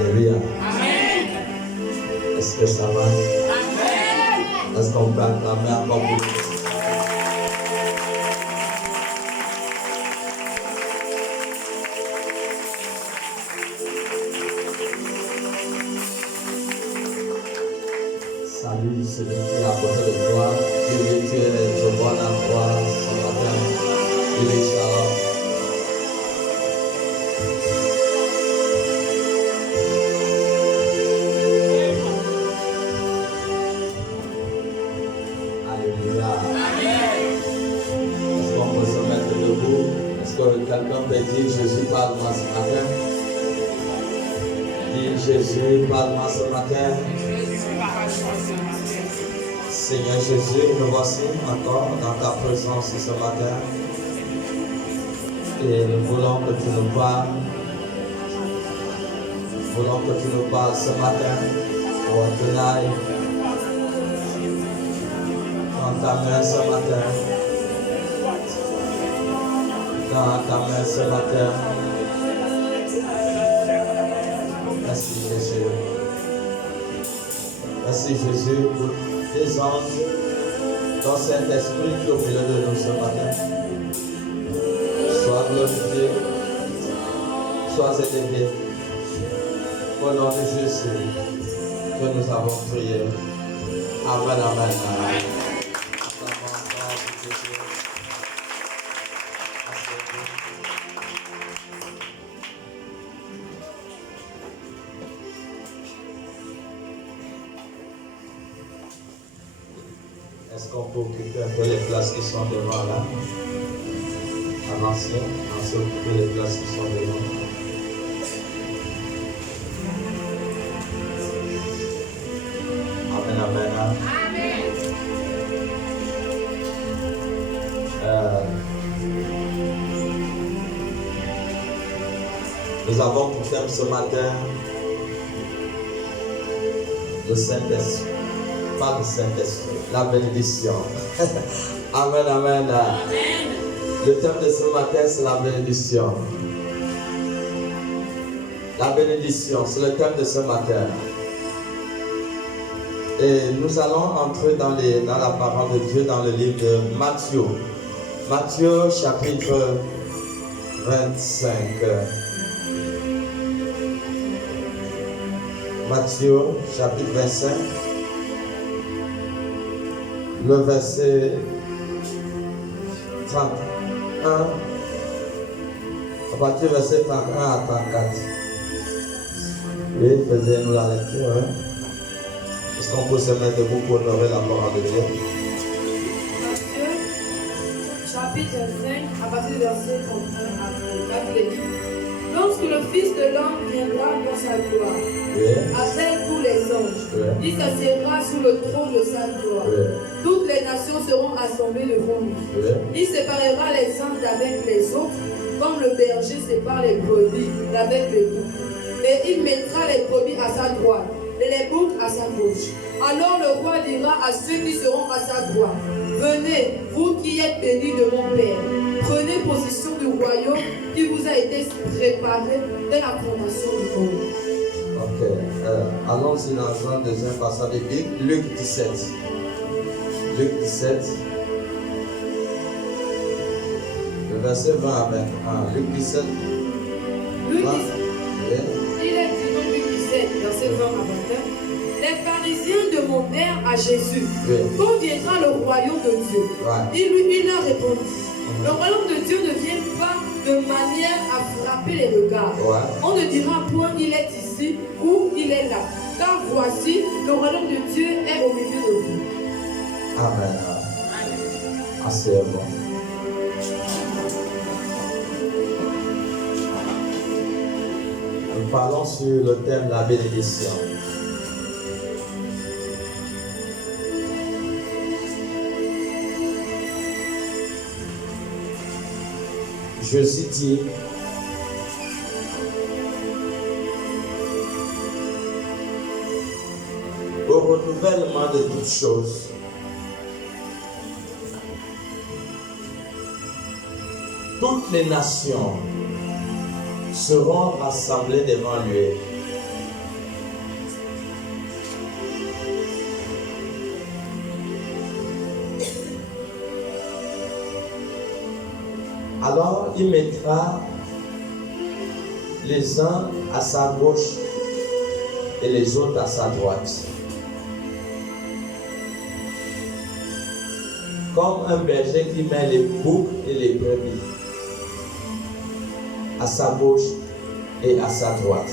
Alléluia. Amen. Est-ce que ça va? Amen. Est-ce qu'on peut acclamer encore plus? Salut celui qui est à côté de toi. Dieu, tu es, je vois la croix ce matin. Il est shalom. Alléluia. Est-ce qu'on peut se mettre debout? Est-ce que quelqu'un peut dire Jésus parle-moi ce matin? Dis Jésus parle-moi ce matin. Seigneur Jésus, nous voici encore dans ta présence ce matin. Et nous voulons que tu nous parles. Nous voulons que tu nous parles ce matin. Our tonight. Dans ta main ce matin. Dans ta main ce matin. Merci Jésus. Merci Jésus pour tes anges, ton Saint-Esprit qui est au milieu de nous ce matin. Sois glorifié, sois élevé. Au nom de Jésus, que nous avons prié. Amen, amen, amen. Est-ce qu'on peut occuper un peu les places qui sont devant là? Avancez, occuper les places qui sont devant. Amen, amen. Amen. Nous avons pour thème ce matin le Saint-Esprit. Pas le Saint-Esprit, la bénédiction. Amen, amen. Le thème de ce matin, c'est la bénédiction. La bénédiction, c'est le thème de ce matin. Et nous allons entrer dans la parole de Dieu dans le livre de Matthieu. Matthieu chapitre 25. Matthieu chapitre 25. Le verset 31, à partir du verset 31 à 34. Oui, faisez-nous la lecture. Hein? Est-ce qu'on peut se mettre debout pour honorer la parole de Dieu? Matthieu, chapitre 5, à partir du verset 31 à 34, il est dit: lorsque le Fils de l'homme viendra dans sa gloire, avec tous les anges, il s'assiera sur le trône de sa gloire. Toutes les nations seront assemblées devant lui. Il séparera les uns d'avec les autres, comme le berger sépare les brebis d'avec les boucs. Et il mettra les brebis à sa droite et les boucs à sa gauche. Alors le roi dira à ceux qui seront à sa droite: venez, vous qui êtes bénis de mon Père, prenez possession du royaume qui vous a été préparé dès la fondation du monde. Ok, allons-y dans un deuxième passage biblique, Luc 17. Luc 17, le verset 20 à 21. Luc 17, Luc 20. 17. Il est dit dans Luc 17, verset 20 à 21. Les pharisiens demandèrent à Jésus: quand viendra le royaume de Dieu? Il leur répondit: le royaume de Dieu ne vient pas de manière à frapper les regards. On ne dira point il est ici ou il est là, car voici le royaume de Dieu est au milieu de vous. Amen. Assez bon. Nous parlons sur le thème de la bénédiction. Jésus dit: au renouvellement de toutes choses, toutes les nations seront rassemblées devant lui. Alors il mettra les uns à sa gauche et les autres à sa droite. Comme un berger qui met les boucs et les brebis à sa gauche et à sa droite.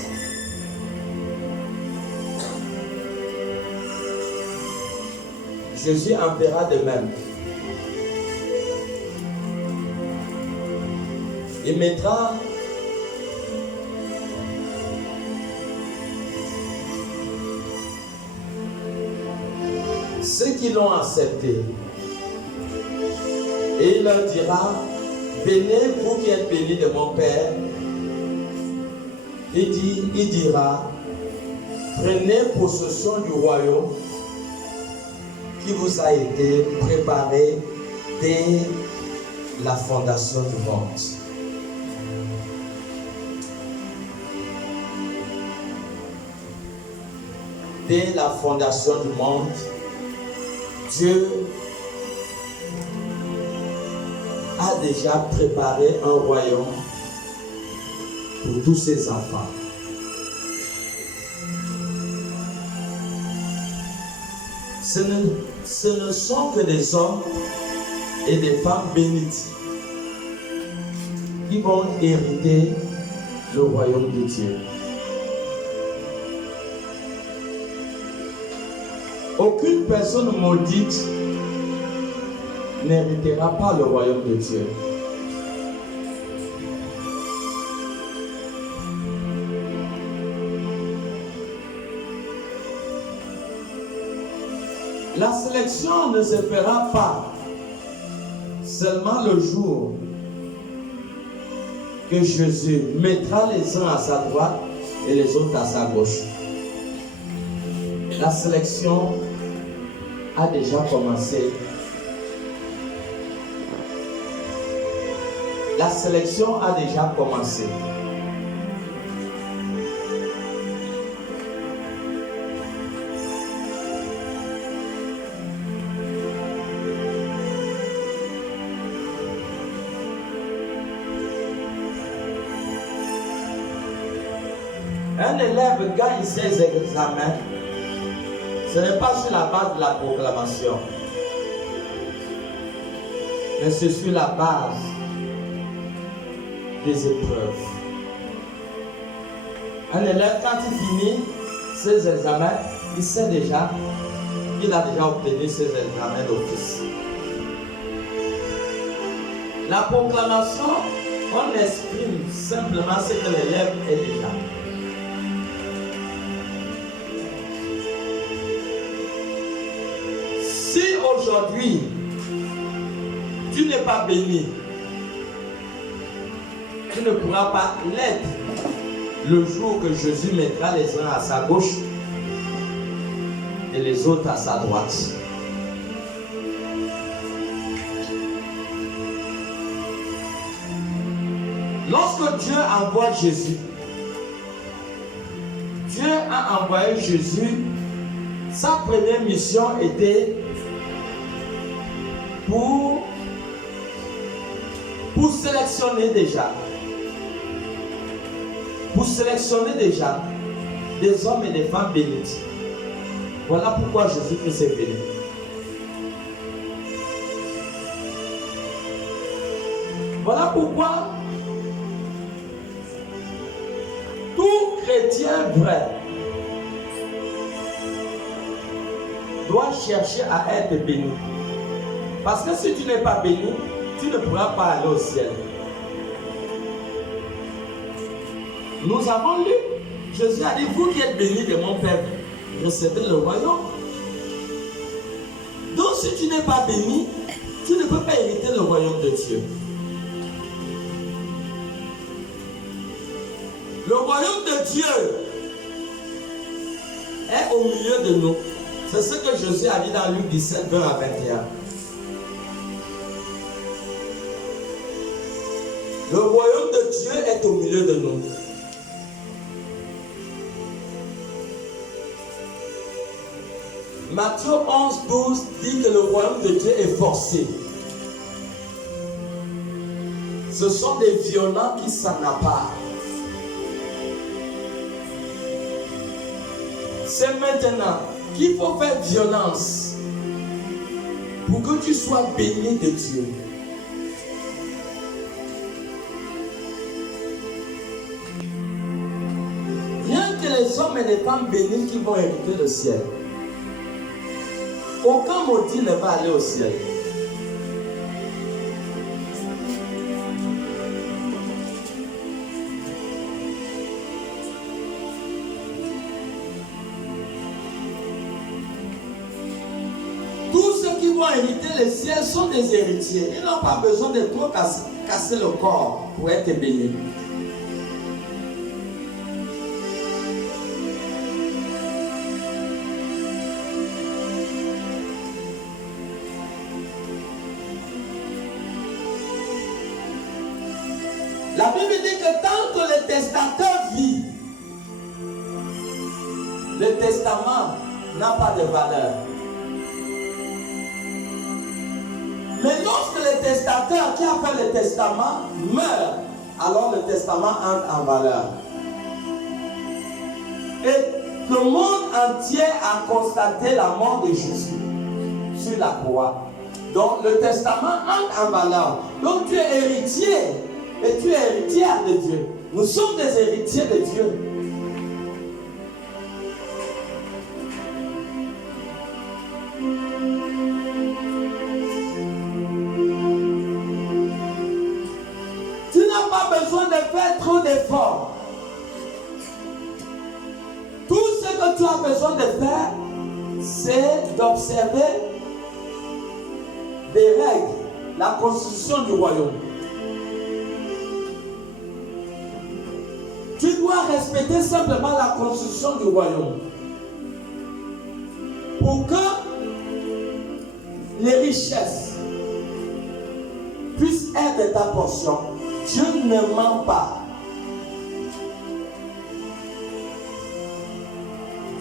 Jésus en fera de même. Il mettra ceux qui l'ont accepté. Et il leur dira, venez vous qui êtes bénis de mon Père. Il dira, prenez possession du royaume qui vous a été préparé dès la fondation du monde. Dès la fondation du monde, Dieu a déjà préparé un royaume pour tous ses enfants. Ce ne sont que des hommes et des femmes bénites qui vont hériter le royaume de Dieu. Aucune personne maudite n'héritera pas le royaume de Dieu. La sélection ne se fera pas seulement le jour que Jésus mettra les uns à sa droite et les autres à sa gauche. La sélection a déjà commencé. La sélection a déjà commencé. Un élève gagne ses examens, ce n'est pas sur la base de la proclamation, mais c'est sur la base des épreuves. Un élève, quand il finit ses examens, il sait déjà qu'il a déjà obtenu ses examens d'office. La proclamation, on exprime simplement ce que l'élève est déjà. Si aujourd'hui, tu n'es pas béni, tu ne pourras pas l'être le jour que Jésus mettra les uns à sa gauche et les autres à sa droite. Lorsque Dieu envoie Jésus, Dieu a envoyé Jésus, sa première mission était pour sélectionner déjà. Pour sélectionner déjà des hommes et des femmes bénites. Voilà pourquoi Jésus-Christ est venu. Voilà pourquoi tout chrétien vrai doit chercher à être béni. Parce que si tu n'es pas béni, tu ne pourras pas aller au ciel. Nous avons lu, Jésus a dit, vous qui êtes bénis de mon Père, recevez le royaume. Donc si tu n'es pas béni, tu ne peux pas hériter le royaume de Dieu. Le royaume de Dieu est au milieu de nous. C'est ce que Jésus a dit dans Luc 17, 20 à 21. Le royaume de Dieu est au milieu de nous. Matthieu 11, 12 dit que le royaume de Dieu est forcé. Ce sont des violents qui s'en apparent. C'est maintenant qu'il faut faire violence pour que tu sois béni de Dieu. Rien que les hommes et les femmes bénis qui vont hériter le ciel. Aucun maudit ne va aller au ciel. Tous ceux qui vont hériter le ciel sont des héritiers. Ils n'ont pas besoin de trop casser le corps pour être bénis. La Bible dit que tant que le testateur vit, le testament n'a pas de valeur. Mais lorsque le testateur qui a fait le testament meurt, alors le testament entre en valeur. Et le monde entier a constaté la mort de Jésus sur la croix. Donc le testament entre en valeur. Donc tu es héritier. Et tu es héritière de Dieu. Nous sommes des héritiers de Dieu. Tu n'as pas besoin de faire trop d'efforts. Tout ce que tu as besoin de faire, c'est d'observer des règles, la constitution du royaume. Tu dois respecter simplement la constitution du royaume. Pour que les richesses puissent être ta portion, Dieu ne ment pas.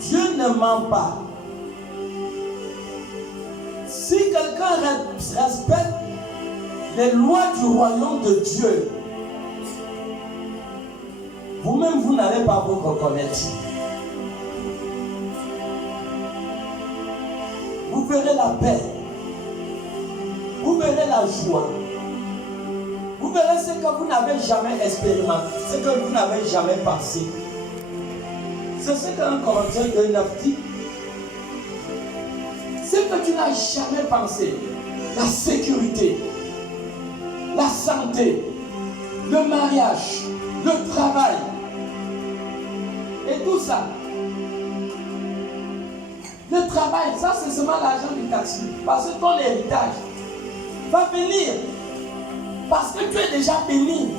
Dieu ne ment pas. Si quelqu'un respecte les lois du royaume de Dieu, vous-même, vous n'allez pas vous reconnaître. Vous verrez la paix. Vous verrez la joie. Vous verrez ce que vous n'avez jamais expérimenté, ce que vous n'avez jamais pensé. C'est ce qu'un Corinthiens 2:9 dit. Ce que tu n'as jamais pensé. La sécurité, la santé, le mariage, le travail. Et tout ça. Le travail, ça c'est seulement l'argent du taxi. Parce que ton héritage va venir. Parce que tu es déjà béni.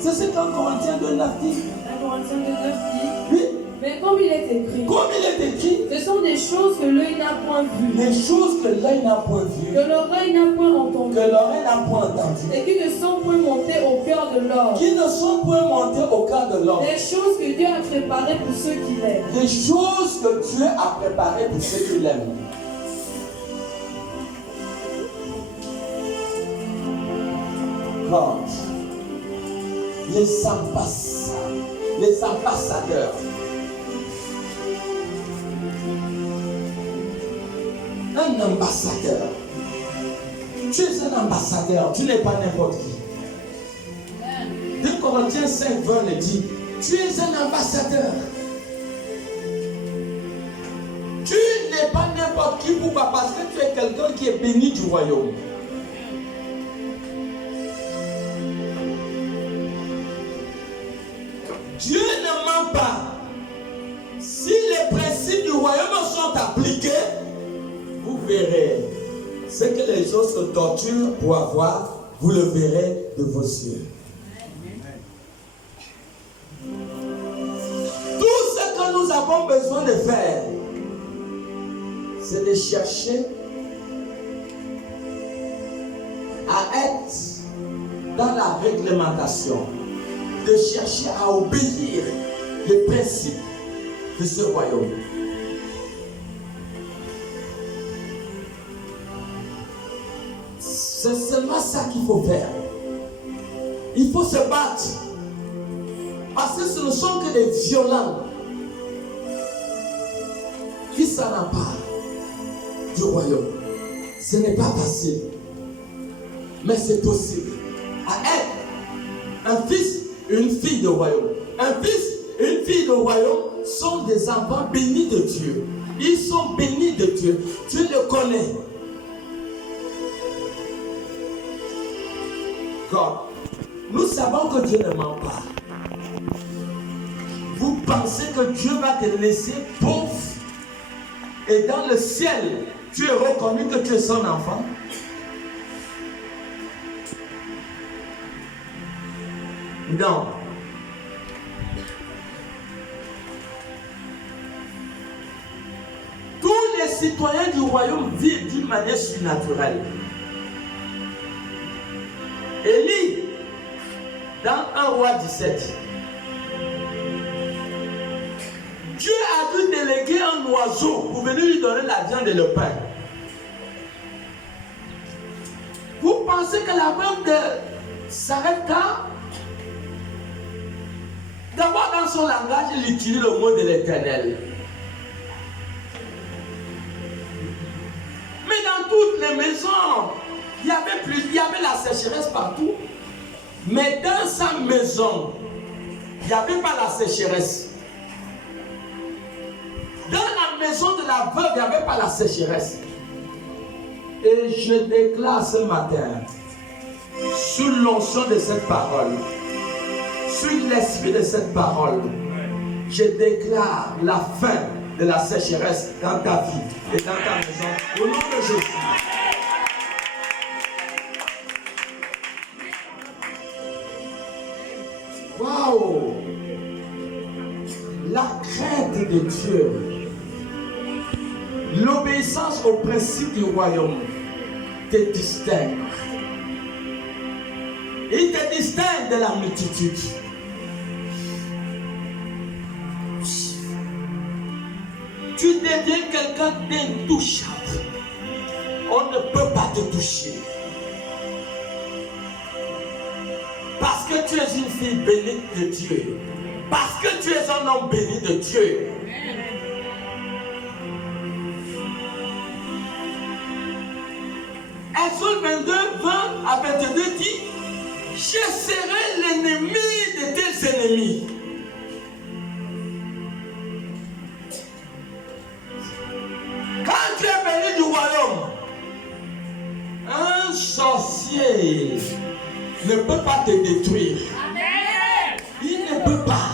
C'est ce qu'un Corinthiens 2:9 dit. Un Corinthiens 2:9 dit. Oui. Mais comme il est écrit. Comme il est écrit. Ce sont des choses que l'œil n'a point vues. Les choses que l'œil n'a point vues. Que l'oreille n'a point entendues. Que l'oreille n'a point entendues. Et qui ne sont point montées au cœur de l'homme. Qui ne sont point montées au cœur de l'homme. Des choses que Dieu a préparées pour ceux qui l'aiment. Des choses que Dieu a préparées pour ceux qui l'aiment. Quand les ambassadeurs un ambassadeur. Tu es un ambassadeur, tu n'es pas n'importe qui. 2 Corinthiens 5:20 le dit, tu es un ambassadeur. Tu n'es pas n'importe qui. Pourquoi? Parce que tu es quelqu'un qui est béni du royaume. Dieu ne ment pas. Si les principes du royaume sont appliqués, vous verrez ce que les autres torturent pour avoir, vous le verrez de vos yeux. Tout ce que nous avons besoin de faire, c'est de chercher à être dans la réglementation, de chercher à obéir les principes de ce royaume. C'est seulement ça qu'il faut faire. Il faut se battre. Parce que ce ne sont que des violents qui s'en emparent du royaume. Ce n'est pas facile. Mais c'est possible. À être un fils et une fille de royaume. Un fils et une fille de royaume sont des enfants bénis de Dieu. Ils sont bénis de Dieu. Dieu le connaît. God. Nous savons que Dieu ne ment pas. Vous pensez que Dieu va te laisser pauvre et dans le ciel, tu es reconnu que tu es son enfant? Non. Tous les citoyens du royaume vivent d'une manière surnaturelle. Élie, dans 1 roi 17, Dieu a dû déléguer un oiseau pour venir lui donner la viande et le pain. Vous pensez que la veuve de Sarepta, d'abord dans son langage, il utilise le mot de l'Éternel. Mais dans toutes les maisons, il y avait la sécheresse partout. Mais dans sa maison, il n'y avait pas la sécheresse. Dans la maison de la veuve, il n'y avait pas la sécheresse. Et je déclare ce matin, sous l'onction de cette parole, sous l'esprit de cette parole, je déclare la fin de la sécheresse dans ta vie et dans ta maison. Au nom de Jésus. Waouh! La crainte de Dieu, l'obéissance au principe du royaume te distingue. Il te distingue de la multitude. Tu deviens quelqu'un d'intouchable. On ne peut pas te toucher. Parce que tu es une fille bénie de Dieu. Parce que tu es un homme béni de Dieu. Exode 22, 20 à 22 dit: je serai l'ennemi de tes ennemis. Quand tu es béni du royaume, un sorcier ne peut pas te détruire. Il ne peut pas.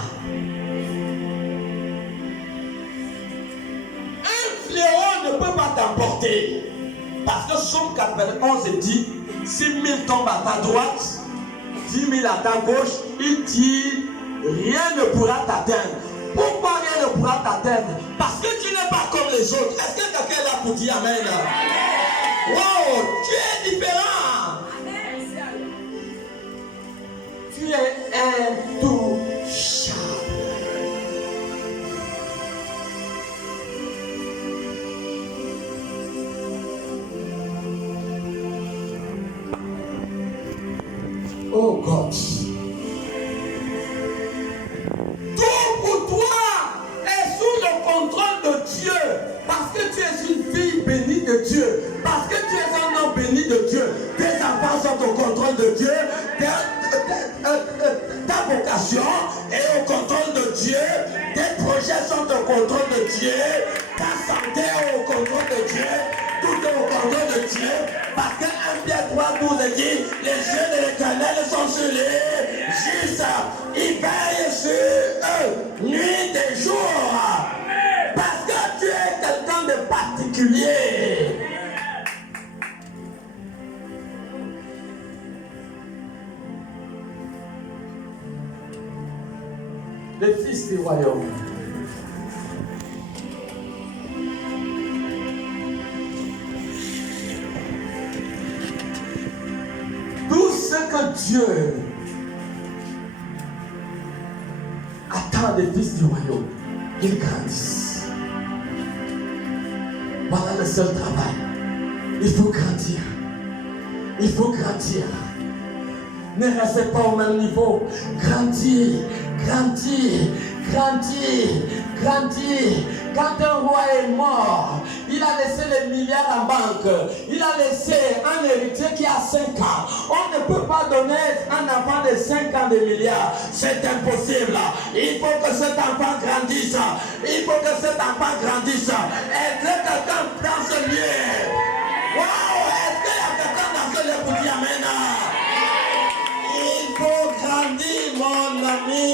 Un fléau ne peut pas t'emporter. Parce que Somme 91 dit: 6 000 tombent à ta droite, 10 000 à ta gauche. Il dit: rien ne pourra t'atteindre. Pourquoi rien ne pourra t'atteindre? Parce que tu n'es pas comme les autres. Est-ce que quelqu'un est là pour dire Amen? Wow, tu es différent. Tu es intouchable. Oh God. Tout pour toi est sous le contrôle de Dieu. Parce que tu es une fille bénie de Dieu. Parce que tu es un homme béni de Dieu. Tes enfants sont au contrôle de Dieu. Ta vocation est au contrôle de Dieu. Tes projets sont au contrôle de Dieu. Ta santé est au contrôle de Dieu. Tout est au contrôle de Dieu. Parce que 1 Pierre 3:12 dit: les yeux de l'Éternel sont sur les justes. Il veille sur eux nuit et jour. Parce que tu es quelqu'un de particulier. Les fils du royaume. Tout ce que Dieu attend des fils du royaume, qu'ils grandissent. Voilà le seul travail. Il faut grandir. Il faut grandir. Ne restez pas au même niveau. Grandir, grandir, grandir, grandir. Quand un roi est mort, il a laissé les milliards en banque. Il a laissé un héritier qui a 5 ans. On ne peut pas donner un enfant de 5 ans des milliards. C'est impossible. Il faut que cet enfant grandisse. Il faut que cet enfant grandisse. Et que quelqu'un dans ce lieu. Waouh! Est-ce qu'il y a quelqu'un dans ce lieu pour dire amen? Il faut grandir, mon ami,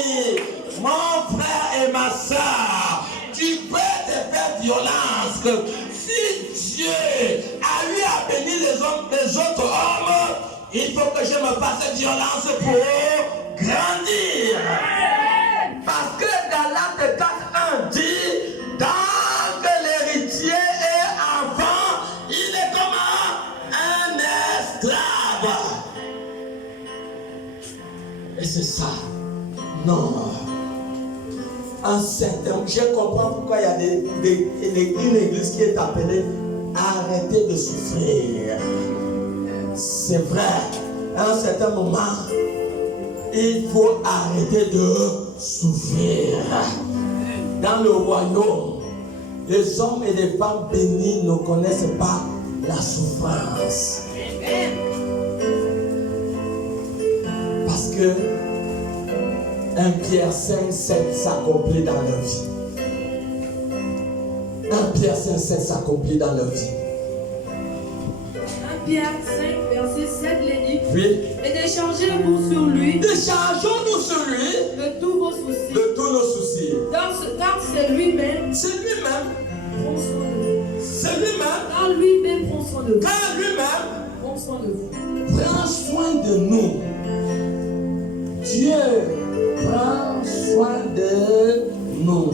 mon frère et ma soeur. Tu peux te faire violence. Si Dieu a eu à bénir les autres hommes, il faut que je me fasse violence pour grandir. Parce que Galates 4:1 dit, tant que l'héritier est enfant, il est comme un esclave. Et c'est ça. Non. Je comprends pourquoi il y a une église qui est appelée arrêtez de souffrir. C'est vrai. À un certain moment, il faut arrêter de souffrir. Dans le royaume, les hommes et les femmes bénis ne connaissent pas la souffrance. Parce que 1 Pierre 5:7 s'accomplit dans leur vie. 1 Pierre 5:7 s'accomplit dans leur vie. 1 Pierre 5, verset 7, les dit. Oui. Et déchargez-vous sur lui. Déchargeons-nous sur lui de tous vos soucis. de tous nos soucis. Car c'est lui-même. C'est lui-même. Prend soin de vous. C'est lui-même. Car lui-même prend soin de vous. Car lui-même Prend soin de vous. prend soin de nous. Dieu prend soin de nous.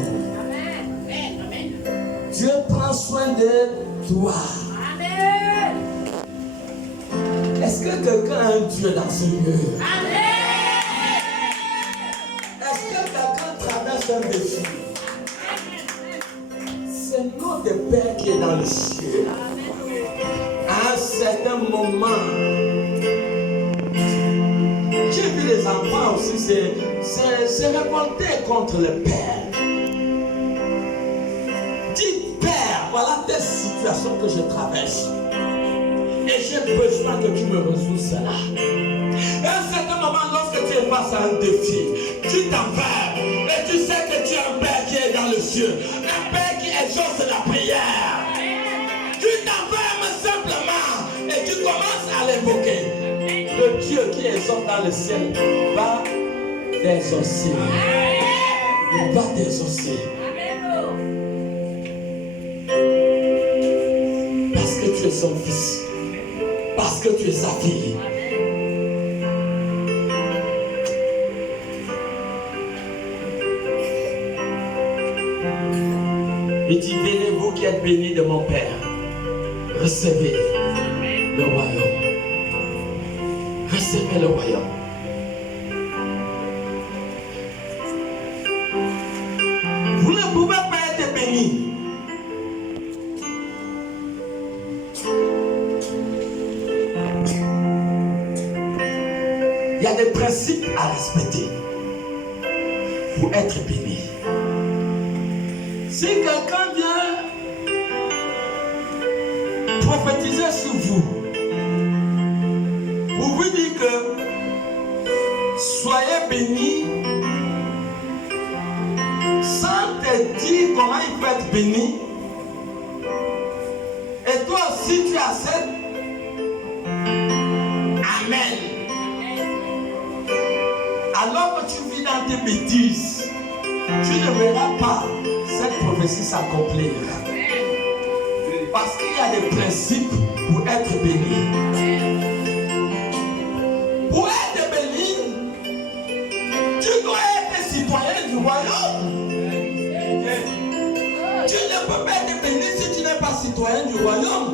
Dieu prend soin de toi. Amen. Est-ce que quelqu'un a un Dieu dans ce lieu? Amen. Est-ce que quelqu'un traverse un défi? C'est notre Père qui est dans le ciel. À un certain moment, j'ai vu les enfants aussi se révolter contre le Père. Dis, Père, voilà telle situation que je traverse. Et j'ai besoin que tu me résous cela. Et à un certain moment, lorsque tu es face à un défi, tu t'enfermes et tu sais que tu as un Père qui est dans le ciel. Un Père qui exauce la prière. Tu t'enfermes simplement et tu commences à l'évoquer. Le Dieu qui exauce dans le ciel va t'exaucer. Il va t'exaucer. Parce que tu es son fils. Parce que tu es sa fille. Il dit, venez vous qui êtes bénis de mon Père. Recevez le royaume. Recevez le royaume. Vous ne pouvez pas être béni. Il y a des principes à respecter pour être béni. Si quelqu'un vient prophétiser sur vous, pour vous dire que soyez bénis, sans te dire comment il peut être béni, et toi aussi tu acceptes, amen. Alors que tu vis dans tes bêtises, tu ne verras pas cette prophétie s'accomplir. Parce qu'il y a des principes pour être béni. Pour être béni, tu dois être citoyen du royaume. Tu ne peux pas être béni si tu n'es pas citoyen du royaume.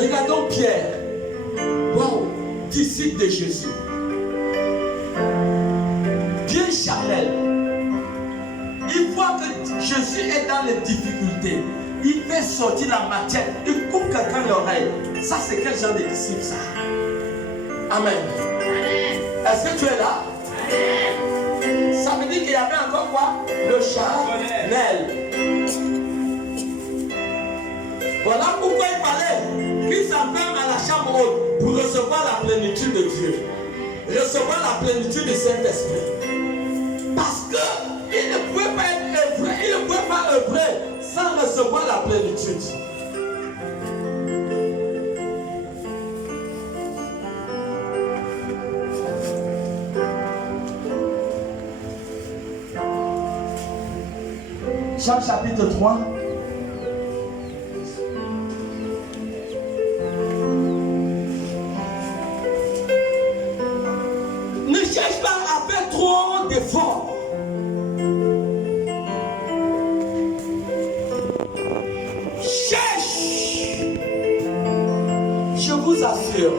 Regardons Pierre. Wow. disciple de Jésus, bien charnel, il voit que Jésus est dans les difficultés. Il fait sortir la matière, il coupe quelqu'un l'oreille. Ça, c'est quel genre de disciple ça? Amen. Est-ce que tu es là? Ça veut dire qu'il y avait encore quoi? Le charnel. Voilà pourquoi il fallait qu'il s'enferme à la chambre haute pour recevoir la plénitude de Dieu. Recevoir la plénitude du Saint-Esprit. Parce qu'il ne pouvait pas être œuvré, il ne pouvait pas œuvrer sans recevoir la plénitude. Jean chapitre 3. Ne cherche pas à faire trop d'efforts. Cherche. Je vous assure,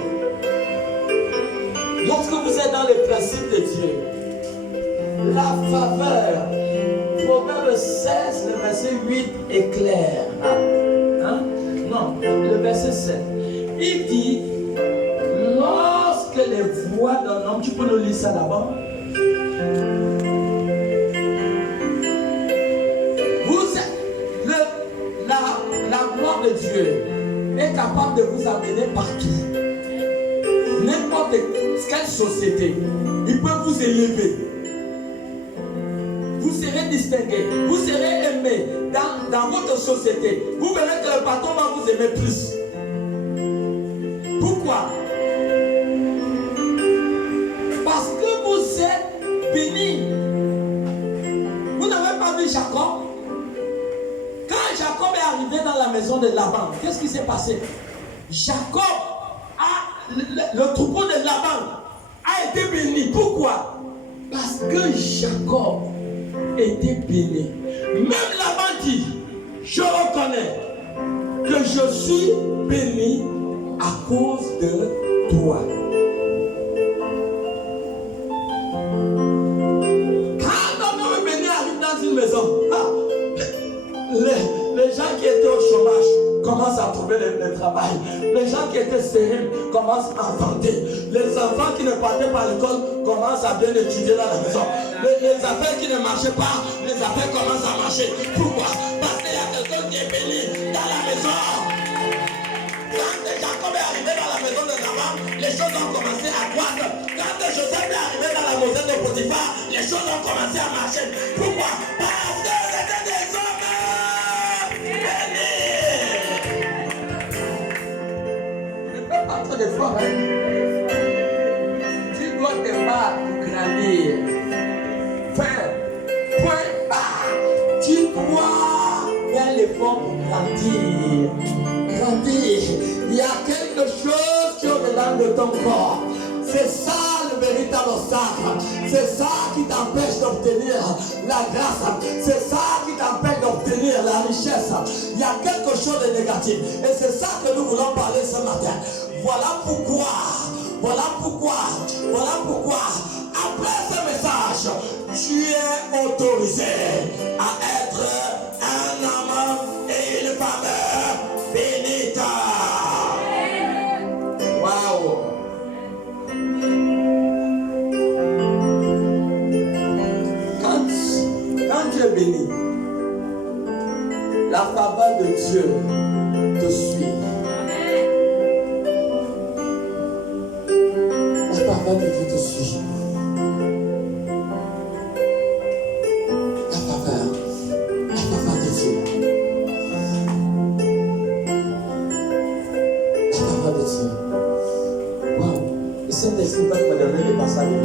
lorsque vous êtes dans les principes de Dieu, la faveur, Proverbe 16, le verset 8 est clair. Hein? Non, le verset 7. Il dit, lorsque les voix d'un homme, tu peux nous lire ça d'abord. Vous êtes, la gloire de Dieu est capable de vous amener partout. N'importe quelle société, il peut vous élever. Vous serez distingué, vous serez aimé dans votre société. Vous verrez que le patron va vous aimer plus. Pourquoi? Parce que vous êtes bénis. Vous n'avez pas vu Jacob? Quand Jacob est arrivé dans la maison de Laban, qu'est-ce qui s'est passé? Jacob, le troupeau de Laban a été béni. Pourquoi? Parce que Jacob était béni. Même Laban dit, je reconnais que je suis béni à cause de toi. Quand un homme béni arrive dans une maison, les gens qui étaient au chômage commencent à trouver le travail. Les gens qui étaient stériles commencent à enfanter. Les enfants qui ne partaient pas à l'école commencent à bien étudier dans la maison. Les affaires qui ne marchaient pas, les affaires commencent à marcher. Pourquoi? Parce qu'il y a quelqu'un qui est béni dans la maison. Quand Jacob est arrivé dans la maison de Laban, les choses ont commencé à croître. Quand Joseph est arrivé dans la maison de Potiphar, les choses ont commencé à marcher. Pourquoi? Parce que c'était des hommes bénis. Ne fais pas trop d'efforts. Tu dois te battre pour grandir. Point barre. Tu dois faire l'effort pour grandir. Grandir. Il y a quelque chose qui est au-delà de ton corps. C'est ça le véritable obstacle. C'est ça qui t'empêche d'obtenir la grâce. C'est ça qui t'empêche d'obtenir la richesse. Il y a quelque chose de négatif. Et c'est ça que nous voulons parler ce matin. Voilà pourquoi, après ce message, tu es autorisé à être un homme et une femme bénite. Waouh! Quand tu es béni, la faveur de Dieu te suit. La faveur de Dieu te suit. La faveur de Dieu. La faveur de Dieu. Waouh! Le Saint-Esprit va me donner les passages.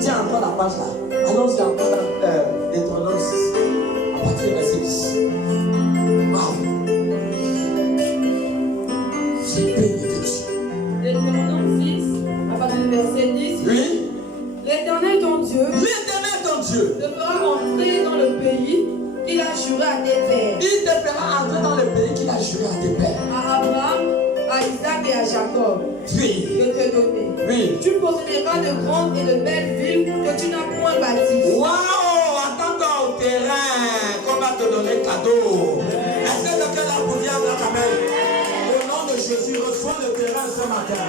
Tiens encore la page là. Allons-y encore dans Deutéronome 6. À partir du verset 10. Waouh! C'est béni de Dieu. Deutéronome 6, à partir du verset 10. Oui. L'Éternel ton Dieu te fera entrer dans le pays qu'il a juré à tes pères. Il te fera entrer dans le pays qu'il a juré à tes pères. À Abraham, à Isaac et à Jacob Oui. de te donner. Oui. Tu posséderas de grandes et de belles villes que tu n'as point bâties. Waouh, attends-toi au terrain qu'on va te donner cadeau. Est-ce que quelqu'un a pour dire quand même? Au nom de Jésus, reçois le terrain ce matin.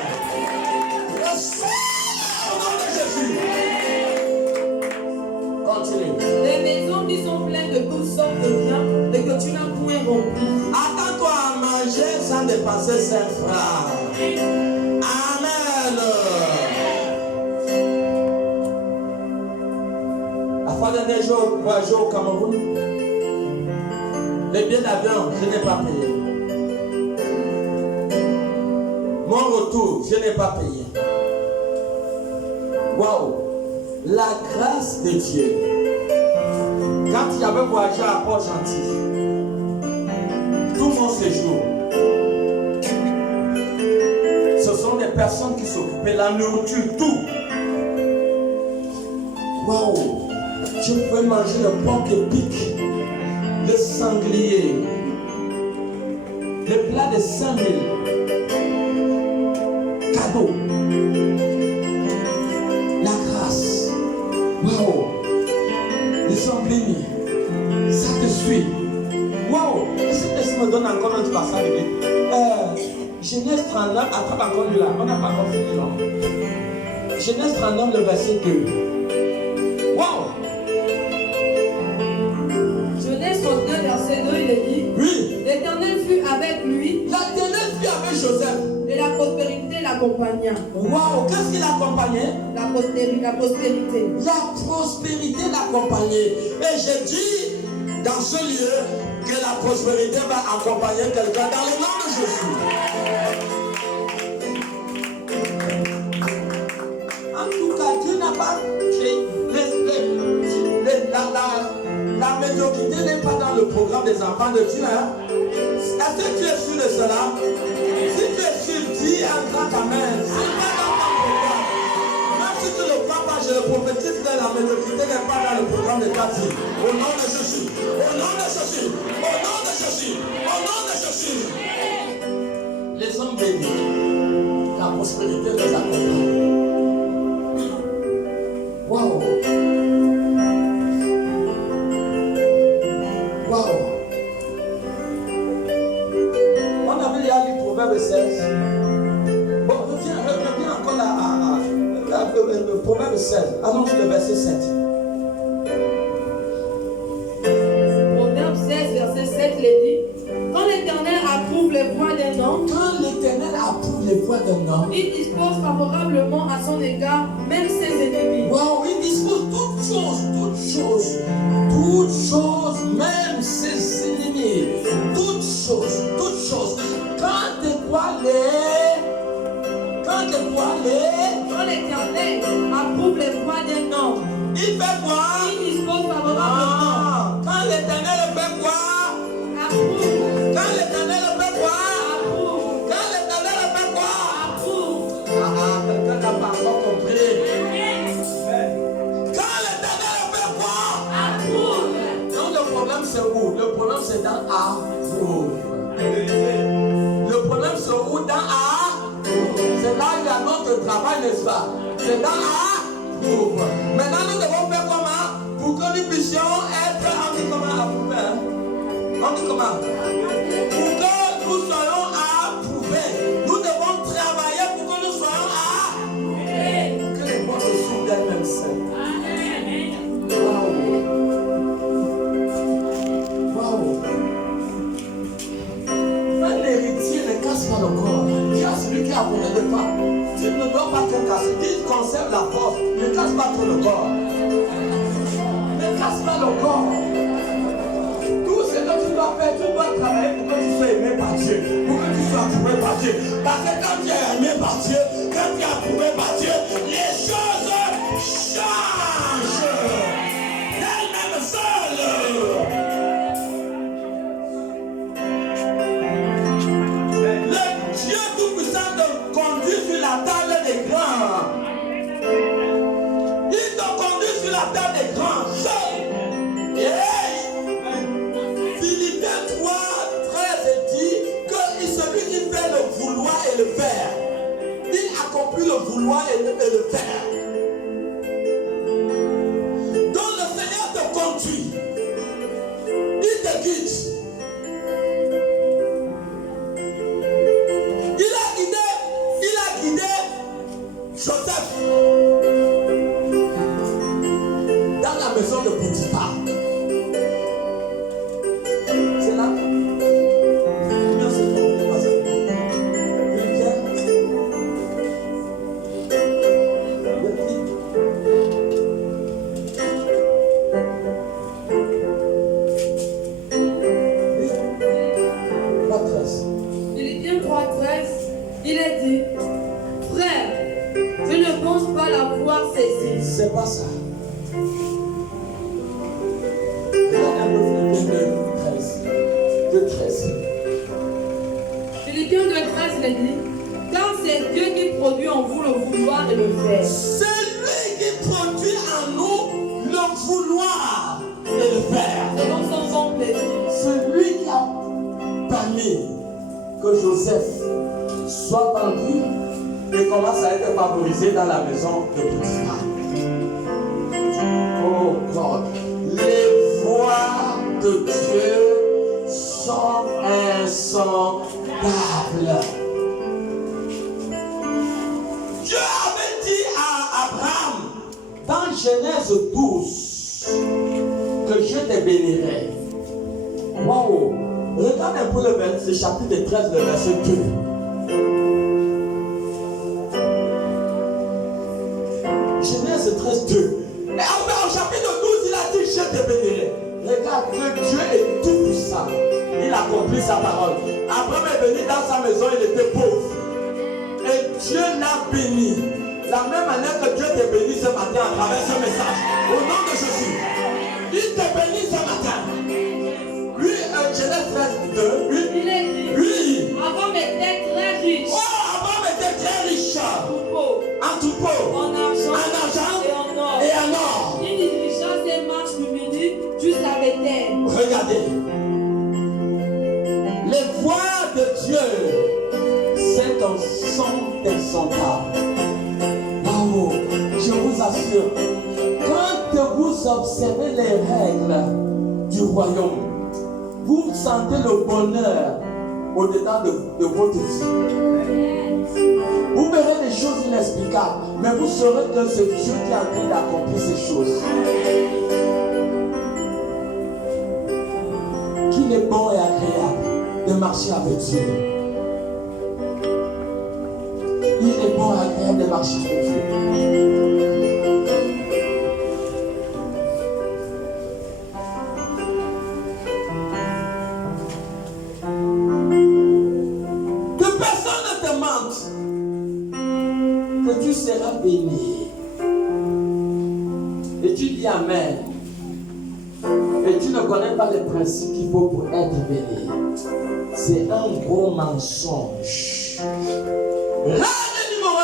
Reçois au nom de Jésus. Continue. Des maisons qui sont pleines de toutes sortes de biens, mais que tu n'as point rempli. Attends-toi à manger sans dépasser 5 francs. Amen. La fois dernière jour, voyagé au Cameroun, les billets d'avion, je n'ai pas payé. Mon retour, je n'ai pas payé. Waouh! La grâce de Dieu. Quand j'avais voyagé à Port-Gentil, tout mon séjour, ce sont des personnes qui s'occupaient de la nourriture, tout. Waouh! Je pouvais manger le porc épic, le sanglier, le plat de 5000. Cadeau. La grâce. Waouh! Nous sommes bénis. Ça te suit. Waouh! Est-ce que tu me donnes encore un passage? Genèse 39, attrape encore lui là. On n'a pas encore fini, non? Genèse 39, le verset 2. Waouh! Genèse 39, verset 2, il est dit, Oui. l'Éternel fut avec lui, L'Éternel fut avec Joseph. et la prospérité l'accompagna. Waouh! Qu'est-ce qui l'accompagnait? La prospérité. La prospérité l'accompagnait. Et j'ai dit dans ce lieu que la prospérité va accompagner quelqu'un dans le nom de Jésus. En tout cas, Dieu n'a pas créé. La médiocrité n'est pas dans le programme des enfants de Dieu. Hein? Est-ce que tu es sûr de cela? Si tu es sûr, dis un grand amen. Ce n'est pas dans ton programme. Même si tu ne le crois pas, je le prophétise que la médiocrité n'est pas dans le programme de ta vie. Au nom de Jésus. Au nom de Jésus. Au nom de Jésus. Au nom de Jésus. Les hommes bénis, la prospérité les accompagne. Waouh! Waouh! On avait déjà lu Proverbe 16. Bon, reviens encore à Proverbe 16. Allons sur le verset 7. Proverbe 16, verset 7, il est dit, quand l'Éternel approuve les voies d'un homme, Quand l'Éternel approuve les voies d'un homme, il dispose favorablement à son égard, même ses ennemis. waouh, il dispose toutes choses, même ses ennemis, toutes choses. Quand l'Éternel approuve les voies d'un homme, il fait quoi? il dispose favorablement. Quand l'Éternel fait quoi? Approuve. Quand l'Éternel fait quoi? Approuve. Quand l'Éternel fait quoi? Approuve. Quelqu'un n'a pas encore compris. Quand l'Éternel fait quoi? Approuve. Donc le problème c'est où? Le problème c'est dans approuve. Le problème c'est où? Dans approuve. C'est là où il y a notre travail, n'est-ce pas? C'est dans approuve. Maintenant nous devons faire comment? Pour que nous puissions être, on dit comment approuver? Hein? On dit comment? Pour que nous soyons approuvés. Nous devons travailler pour que nous soyons approuvés. Que les voix se souffrent d'elles-mêmes seules. Waouh. Un héritier ne casse pas le corps. Dis à celui qui a volé de toi, tu ne dois pas te casser. Il conserve la force. Ne casse pas trop le corps. Ne casse pas le corps. Tout ce que tu dois faire, tu dois travailler pour que tu sois aimé par Dieu. Pour que tu sois approuvé par Dieu. Parce que quand tu es aimé par Dieu, quand tu es approuvé par Dieu, les choses changent. D'elles-mêmes seules. Le Dieu Tout-Puissant te conduit sur la table des grands. Il te conduit sur la table des grands. Seul. Philippiens 3, 13 dit que celui qui fait le vouloir le guide. Il a guidé Joseph dans la maison de Potiphar. C'est là. Combien c'est ton passé? Une pierre. Philippiens 3:13, il est dit, frère, je ne pense pas l'avoir saisi. C'est pas ça. Regarde un peu Philippiens 2:13. Philippiens 2:13, il est dit, car c'est Dieu qui produit en vous le vouloir et le faire. C'est lui qui produit en nous le vouloir et le faire. Selon son bon plaisir. C'est lui qui a permis que Joseph soit vendu et commence à être favorisé dans la maison de Potiphar. Oh God, les voies de Dieu sont insondables. Dieu avait dit à Abraham dans Genèse 12 que je te bénirai. Waouh! Regarde un peu le chapitre 13, le verset 2. Genèse 13, 2. Et au chapitre 12, il a dit, je te bénirai. Regarde que Dieu est tout puissant. Il accomplit sa parole. Abraham est venu dans sa maison, il était pauvre. Et Dieu l'a béni. La même manière que Dieu t'a béni ce matin à travers ce message. Au nom de Jésus. Il t'a béni ce matin. Lui, Genèse 13, 2. Il est dit, Oui. Abraham était très riche. Oh, Abraham était très riche. En tout En argent et en or. et en or. Il dirigea ses marches du midi jusqu'à Bethel. Regardez. Les voies de Dieu, c'est un son insondable. Bravo, je vous assure, quand vous observez les règles du royaume, vous sentez le bonheur au-dedans de votre vie. Vous verrez des choses inexplicables, mais vous saurez que c'est Dieu qui est en train d'accomplir ces choses. Qu'il est bon et agréable de marcher avec Dieu. Il est bon et agréable de marcher avec Dieu. Que personne ne te mente que tu seras béni. Et tu dis Amen. Et tu ne connais pas les principes qu'il faut pour être béni. C'est un gros mensonge. Règle numéro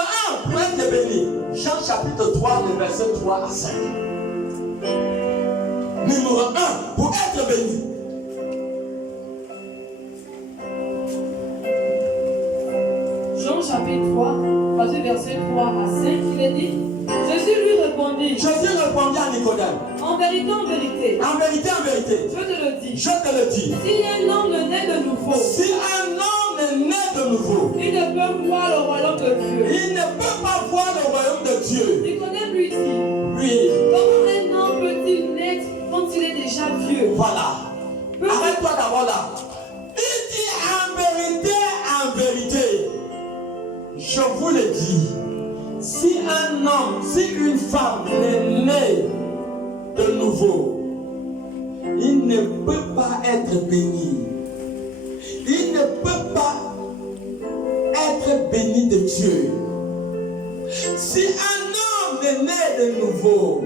1 pour être béni. Jean chapitre 3, le verset 3 à 5. Numéro 1 pour être béni. Jean chapitre 3, verset 3 à 5, il est dit, Jésus lui répondit, Jésus répondit à Nicodème. en vérité, En vérité, je te le dis, je te le dis. si un homme naît de nouveau, Si un homme est né de nouveau, il ne peut voir le royaume de Dieu. il ne peut pas voir le royaume de Dieu. Nicodème lui dit, Oui, comment un homme peut-il naître quand il est déjà vieux? voilà. Arrête-toi d'abord là. Il dit en vérité, je vous le dis, si un homme, si une femme est née de nouveau, il ne peut pas être béni. Il ne peut pas être béni de Dieu. Si un homme est né de nouveau,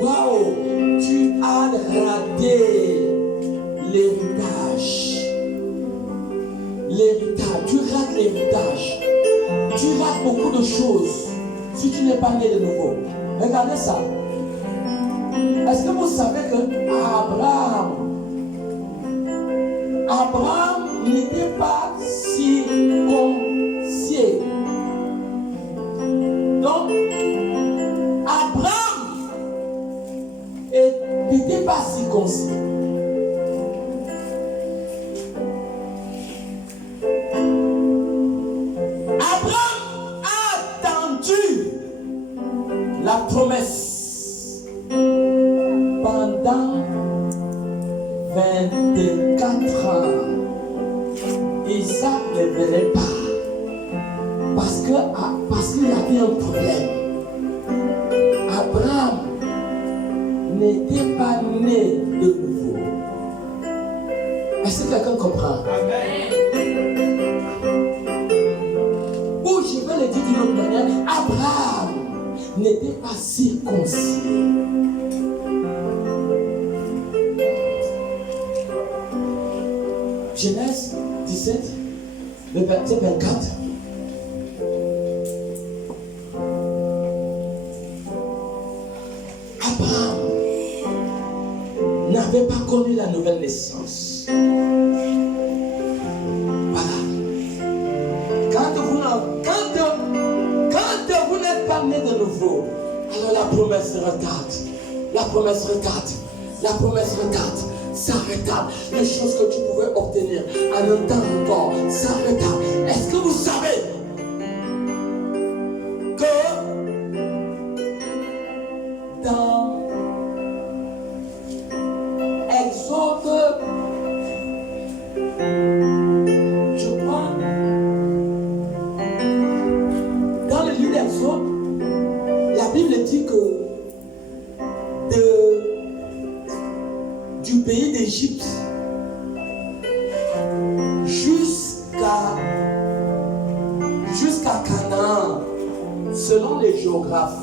waouh, tu as raté l'héritage. Tu rates l'héritage. Tu rates beaucoup de choses si tu n'es pas né de nouveau. Regardez ça. Est-ce que vous savez que Abraham n'était pas circoncis. Donc, Abraham n'était pas circoncis. 24 ans. Isaac ne venait pas. Parce qu'il y avait un problème. Abraham n'était pas né de nouveau. Est-ce que quelqu'un comprend? Amen. Ou je vais le dire d'une autre manière, Abraham n'était pas circoncis. Genèse 17, le verset 24. Abraham n'avait pas connu la nouvelle naissance. Voilà. Quand vous n'êtes pas né de nouveau, alors la promesse retarde. La promesse retarde. La promesse retarde. Ça retarde. Les choses que tu pouvais obtenir en un temps encore, ça retarde. Est-ce que vous savez que dans Exode, je crois, dans le livre d'Exode, la Bible dit que du pays d'Égypte jusqu'à Canaan, selon les géographes,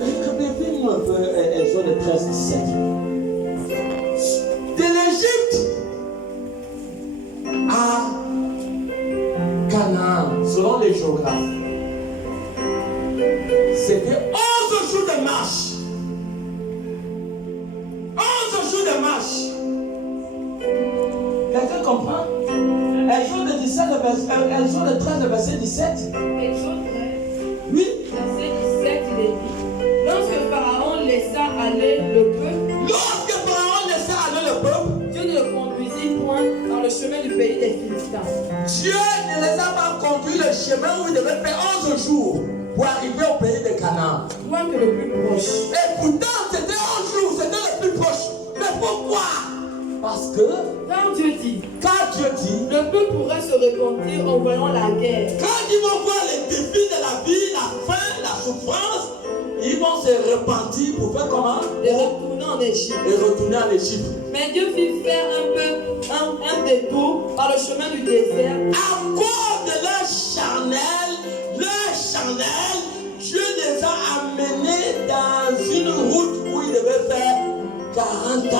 répétez-moi un peu Exode 13, 17. De l'Égypte à Canaan, selon les géographes, c'était 11 jours de marche. 11 jours de marche. Quelqu'un comprend? Exode 13, verset 17. Exode 13, Oui. verset 17, il est dit, lorsque Pharaon laissa aller le peuple, Dieu ne le conduisit point dans le chemin du pays des Philistins. Dieu ne les a pas conduits le chemin où ils devaient faire 11 jours pour arriver au pays de Canaan. Point que le plus proche. Et pourtant, c'était 11 jours, c'était le plus proche. Mais pourquoi? Parce que, Quand Dieu dit, le peuple pourrait se repentir en voyant la guerre. quand ils vont voir les défis de la vie, la faim, la souffrance, ils vont se repentir pour faire comment? De retourner en Égypte. Et retourner en Égypte. Mais Dieu fit faire un détour par le chemin du désert. À cause de leur charnel, Dieu les a amenés dans une route où ils devaient faire 40 ans.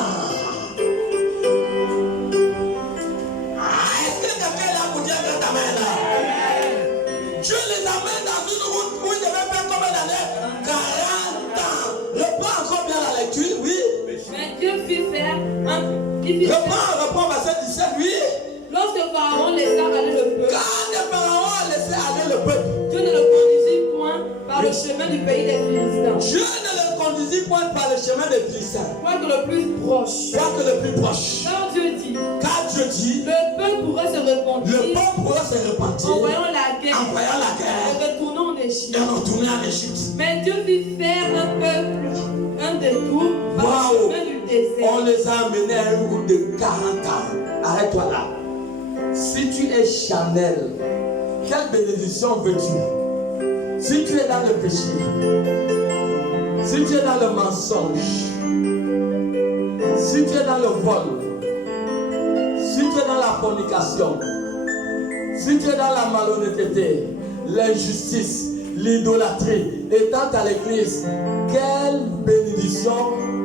Est-ce que quelqu'un est là pour dire que ta main là? Dieu les amène dans une route où ils devaient faire combien d'années? 40 ans. Reprends encore bien la lecture, oui. Mais Dieu fit faire Reprends verset 17, oui. Lorsque Pharaon laissa aller le peuple, Quand le pharaon a laissé aller le peuple, Dieu ne le conduisit point par le chemin du pays des Philistins. Dieu ne le conduisit point par le chemin des Philistins. Point que le plus proche. Quoique le plus proche. Quand Dieu dit, Car Dieu dit, le peuple pourrait se le repentir peuple pourra se repentir en voyant la guerre en voyant la et guerre retournant en Égypte. et retourner en Égypte. Mais Dieu fit faire un détour par Wow. le chemin du désert. On les a amenés à une route de 40 ans. Arrête-toi là. Si tu es charnel, quelle bénédiction veux-tu? Si tu es dans le péché, si tu es dans le mensonge, si tu es dans le vol, si tu es dans la fornication, si tu es dans la malhonnêteté, l'injustice, l'idolâtrie, étant à l'église, quelle bénédiction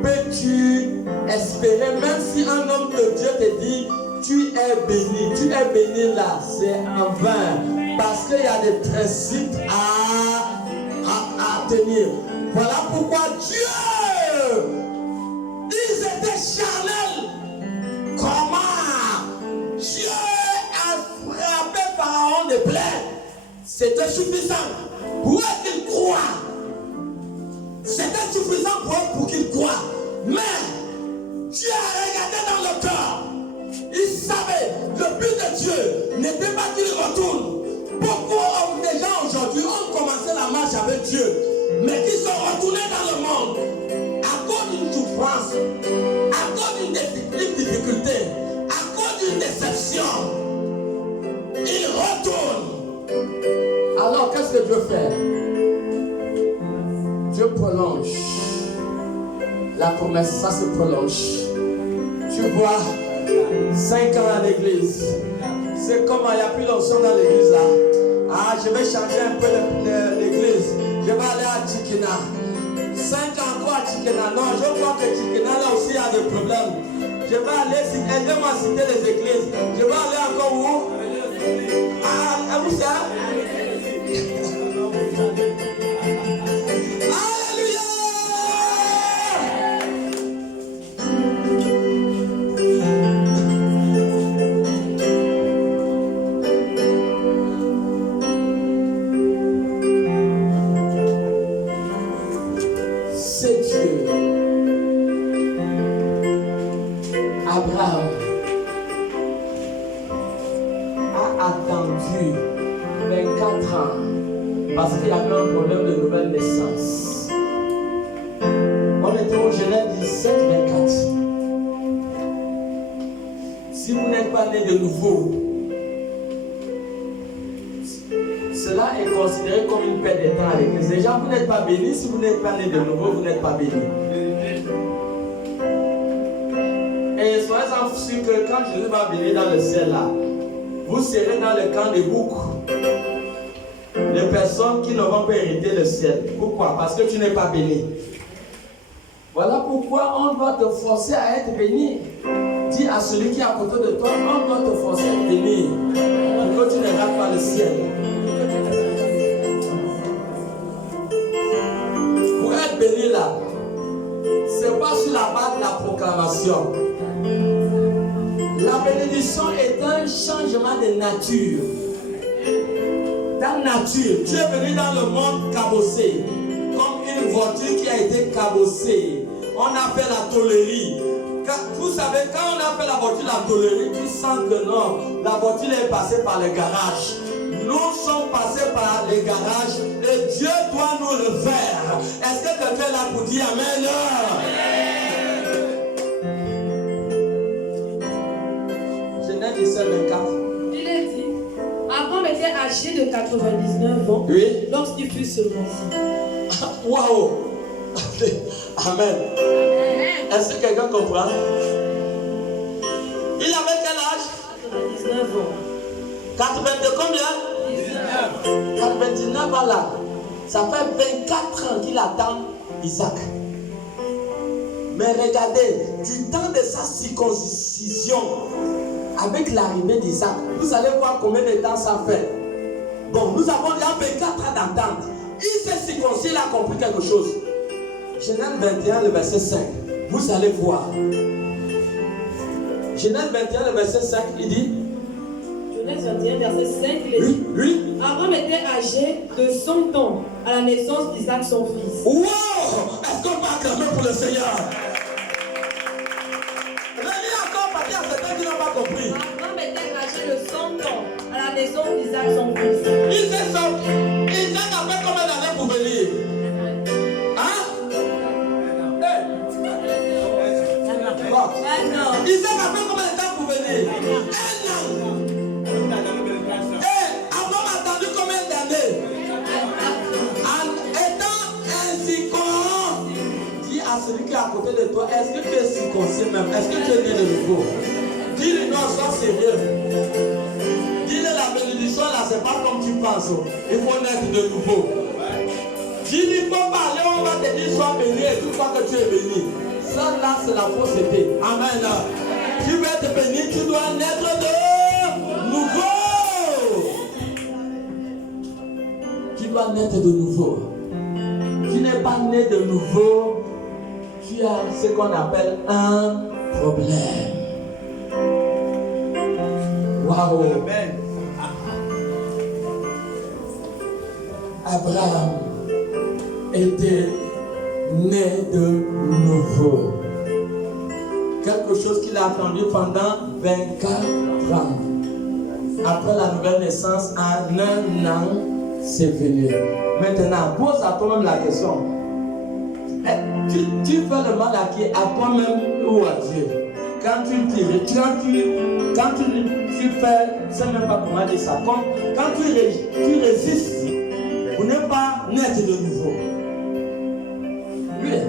peux-tu espérer, même si un homme de Dieu te dit tu es béni là, c'est en vain, parce qu'il y a des principes à tenir. Voilà pourquoi Dieu, ils étaient charnels. Comment Dieu a frappé Pharaon de plaie. C'était suffisant pour qu'il croie. C'était suffisant pour qu'il croie. Mais Dieu a regardé dans le cœur. Il savait, le but de Dieu n'était pas qu'il retourne. Beaucoup de gens aujourd'hui ont commencé la marche marche avec Dieu, mais qui sont retournés dans le monde à cause d'une souffrance, à cause d'une difficulté, à cause d'une déception. Ils retournent. Alors qu'est-ce que Dieu fait? Dieu prolonge. La promesse, ça se prolonge. Tu vois, 5 ans à l'église. C'est comme il n'y a plus d'onction dans l'église là. Ah, je vais changer un peu l'église. Je vais aller à Tchikina. 5 ans encore à Tchikina. Non, je crois que Tchikina là aussi il y a des problèmes. Je vais aller, aidez-moi à citer les églises. Je vais aller encore où? Ah, où ça? Abraham a attendu 24 ans parce qu'il y avait un problème de nouvelle naissance. On était au Genèse 17, 24. Si vous n'êtes pas né de nouveau, cela est considéré comme une perte de temps à l'église. Déjà, vous n'êtes pas béni. Si vous n'êtes pas né de nouveau, vous n'êtes pas béni. Et soyez-en sûrs que quand Jésus va venir dans le ciel là, vous serez dans le camp des boucs. Les personnes qui ne vont pas hériter le ciel. Pourquoi? Parce que tu n'es pas béni. Voilà pourquoi on doit te forcer à être béni. Dis à celui qui est à côté de toi, on doit te forcer à être béni. Pour que tu ne rates pas le ciel. Pour être béni là, c'est pas sur la base de la proclamation. La bénédiction est un changement de nature. Dans nature, tu es venu dans le monde cabossé, comme une voiture qui a été cabossée. On appelle la tôlerie. Vous savez, quand on appelle la voiture la tôlerie, tu sens que non, la voiture est passée par le garage. Nous sommes passés par les garages et Dieu doit nous le faire. Est-ce que quelqu'un est là pour dire Amen? Genèse 17, 24. Il est dit, Abraham était âgé de 99 ans lorsqu'il fut circoncis. Waouh! Amen. Est-ce que quelqu'un comprend? Il avait quel âge? 99 ans. 82 combien? 19. 99 ans là. Ça fait 24 ans qu'il attend Isaac. Mais regardez, du temps de sa circoncision, avec l'arrivée d'Isaac, vous allez voir combien de temps ça fait. Bon, nous avons déjà 24 ans d'attente. Il s'est circoncis, il a compris quelque chose. Genèse 21, le verset 5. Vous allez voir. Genèse 21, le verset 5, il dit. Genèse 21, verset 5, il dit. Oui. Abraham était âgé de 100 ans à la naissance d'Isaac, son fils. Wow! Est-ce qu'on va acclamer pour le Seigneur? Relis encore, parce qu'il y a certains qui n'ont pas compris. Abraham était âgé de 100 ans à la naissance d'Isaac, son fils. Il s'est sorti. Isaac a fait combien d'années pour venir? Isaac a fait combien de temps pour venir? 1 an. Abraham a attendu combien d'années? En étant incirconcis. Dis à celui qui est à côté de toi, est-ce que tu es circoncis même? Est-ce que tu es né de nouveau? Dis-lui non, sois sérieux. Dis-lui la bénédiction là, c'est pas comme tu penses. Il faut naître de nouveau. Dis-lui, il faut parler, on va te dire sois béni et tu crois que tu es béni. Ça là, c'est la fausseté. Amen. Tu veux être béni, tu dois naître de nouveau. Tu dois naître de nouveau. Tu n'es pas né de nouveau. Tu as ce qu'on appelle un problème. Waouh. Abraham était né de nouveau. Quelque chose qu'il a attendu pendant 24 ans. Après la nouvelle naissance, en 1 an, c'est venu. Maintenant, pose à toi-même la question. Tu fais le mal à qui? À toi-même ou à Dieu? Quand tu fais, je ne sais même pas comment dire ça. Quand tu résistes, vous n'êtes pas naître de nouveau. Oui.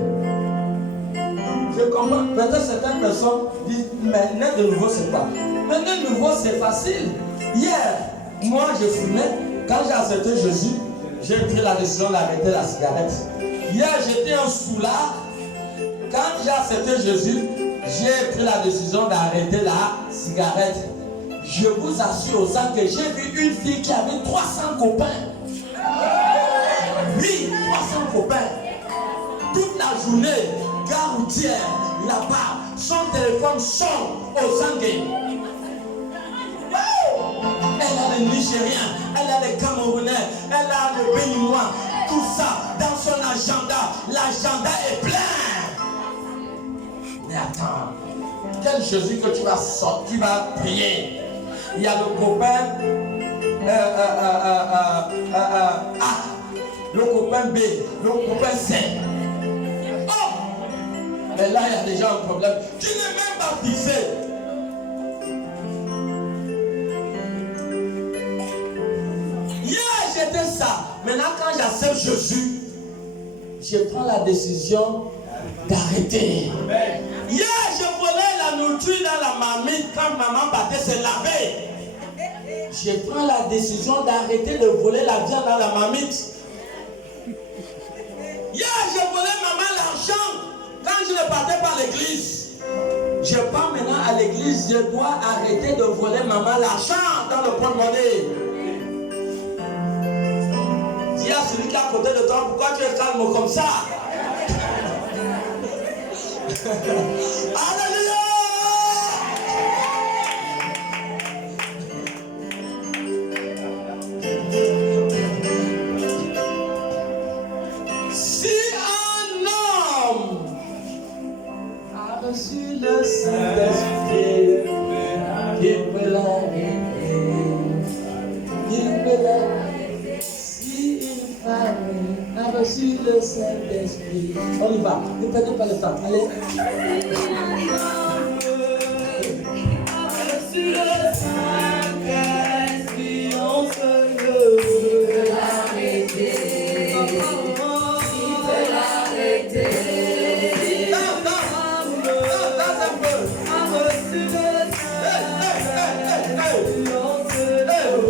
Je comprends. Maintenant, certaines personnes disent, mais naître de nouveau, c'est quoi? Mais naître de nouveau, c'est facile. Hier, moi, je fumais. Quand j'ai accepté Jésus, j'ai pris la décision d'arrêter la cigarette. Hier, j'étais un soulard. Quand j'ai accepté Jésus, j'ai pris la décision d'arrêter la cigarette. Je vous assure aux gens que j'ai vu une fille qui avait 300 copains. Oui, 300 copains. Toute la journée, gare routière, là-bas, son téléphone sonne aux Anglais. Elle a les Nigériens, elle a les Camerounais, elle a le Béninois, tout ça dans son agenda. L'agenda est plein. Mais attends, quel Jésus que tu vas sortir, tu vas prier? Il y a le copain A, le copain B, le copain C. Oh! Mais là, il y a déjà un problème. Tu n'es même pas fixé. Hier, j'étais ça. Maintenant, quand j'accepte Jésus, je prends la décision d'arrêter. Hier, je volais la nourriture dans la marmite quand maman partait se laver. Je prends la décision d'arrêter de voler la viande dans la marmite. Hier, je volais maman l'argent quand je ne partais pas à l'église. Je pars maintenant à l'église, je dois arrêter de voler maman l'argent dans le porte-monnaie. Dis à celui qui est à côté de toi, pourquoi tu es calme comme ça? Alléluia! Si un homme a reçu le Saint-Esprit, il peut l'arrêter. Il peut l'arrêter. Si une femme a reçu le Saint-Esprit, on y va, ne perdez pas le temps. Allez. Reçu le Saint-Esprit, on se peut l'arrêter. Il peut l'arrêter. Non, un peu. A reçu le Saint-Esprit, on se peut l'arrêter.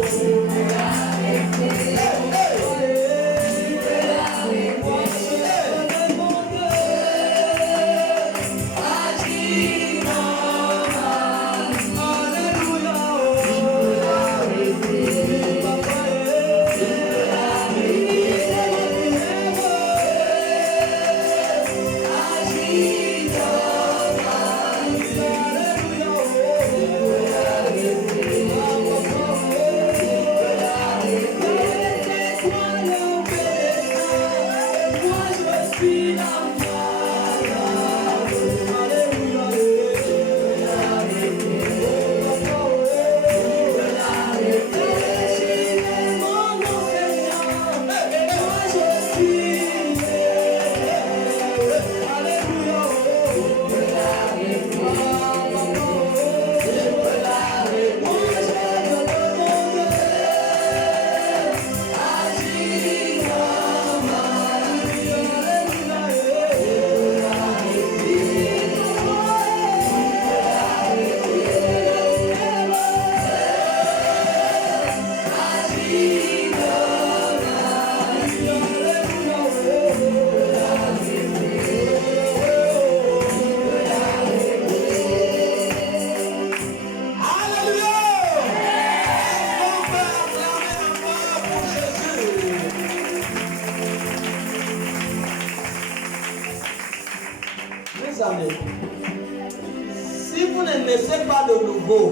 Si vous ne naissez pas de nouveau,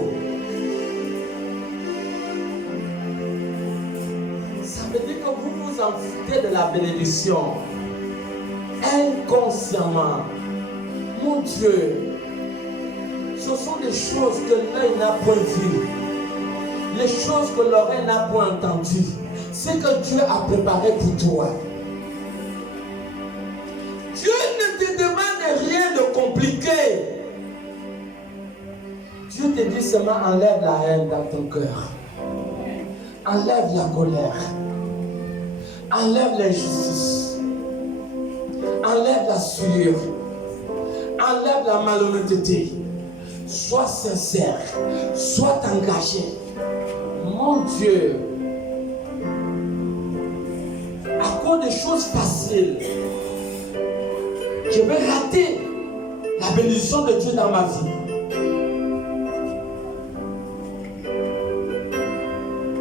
ça veut dire que vous vous en foutez de la bénédiction inconsciemment. Mon Dieu, ce sont des choses que l'œil n'a point vues, les choses que l'oreille n'a point entendues. ce que Dieu a préparé pour toi. Dieu ne te demande rien de compliqué. Dieu te dit seulement enlève la haine dans ton cœur. Enlève la colère. Enlève l'injustice. Enlève la souillure. Enlève la malhonnêteté. Sois sincère. Sois engagé. Mon Dieu, à cause des choses faciles, je vais rater la bénédiction de Dieu dans ma vie.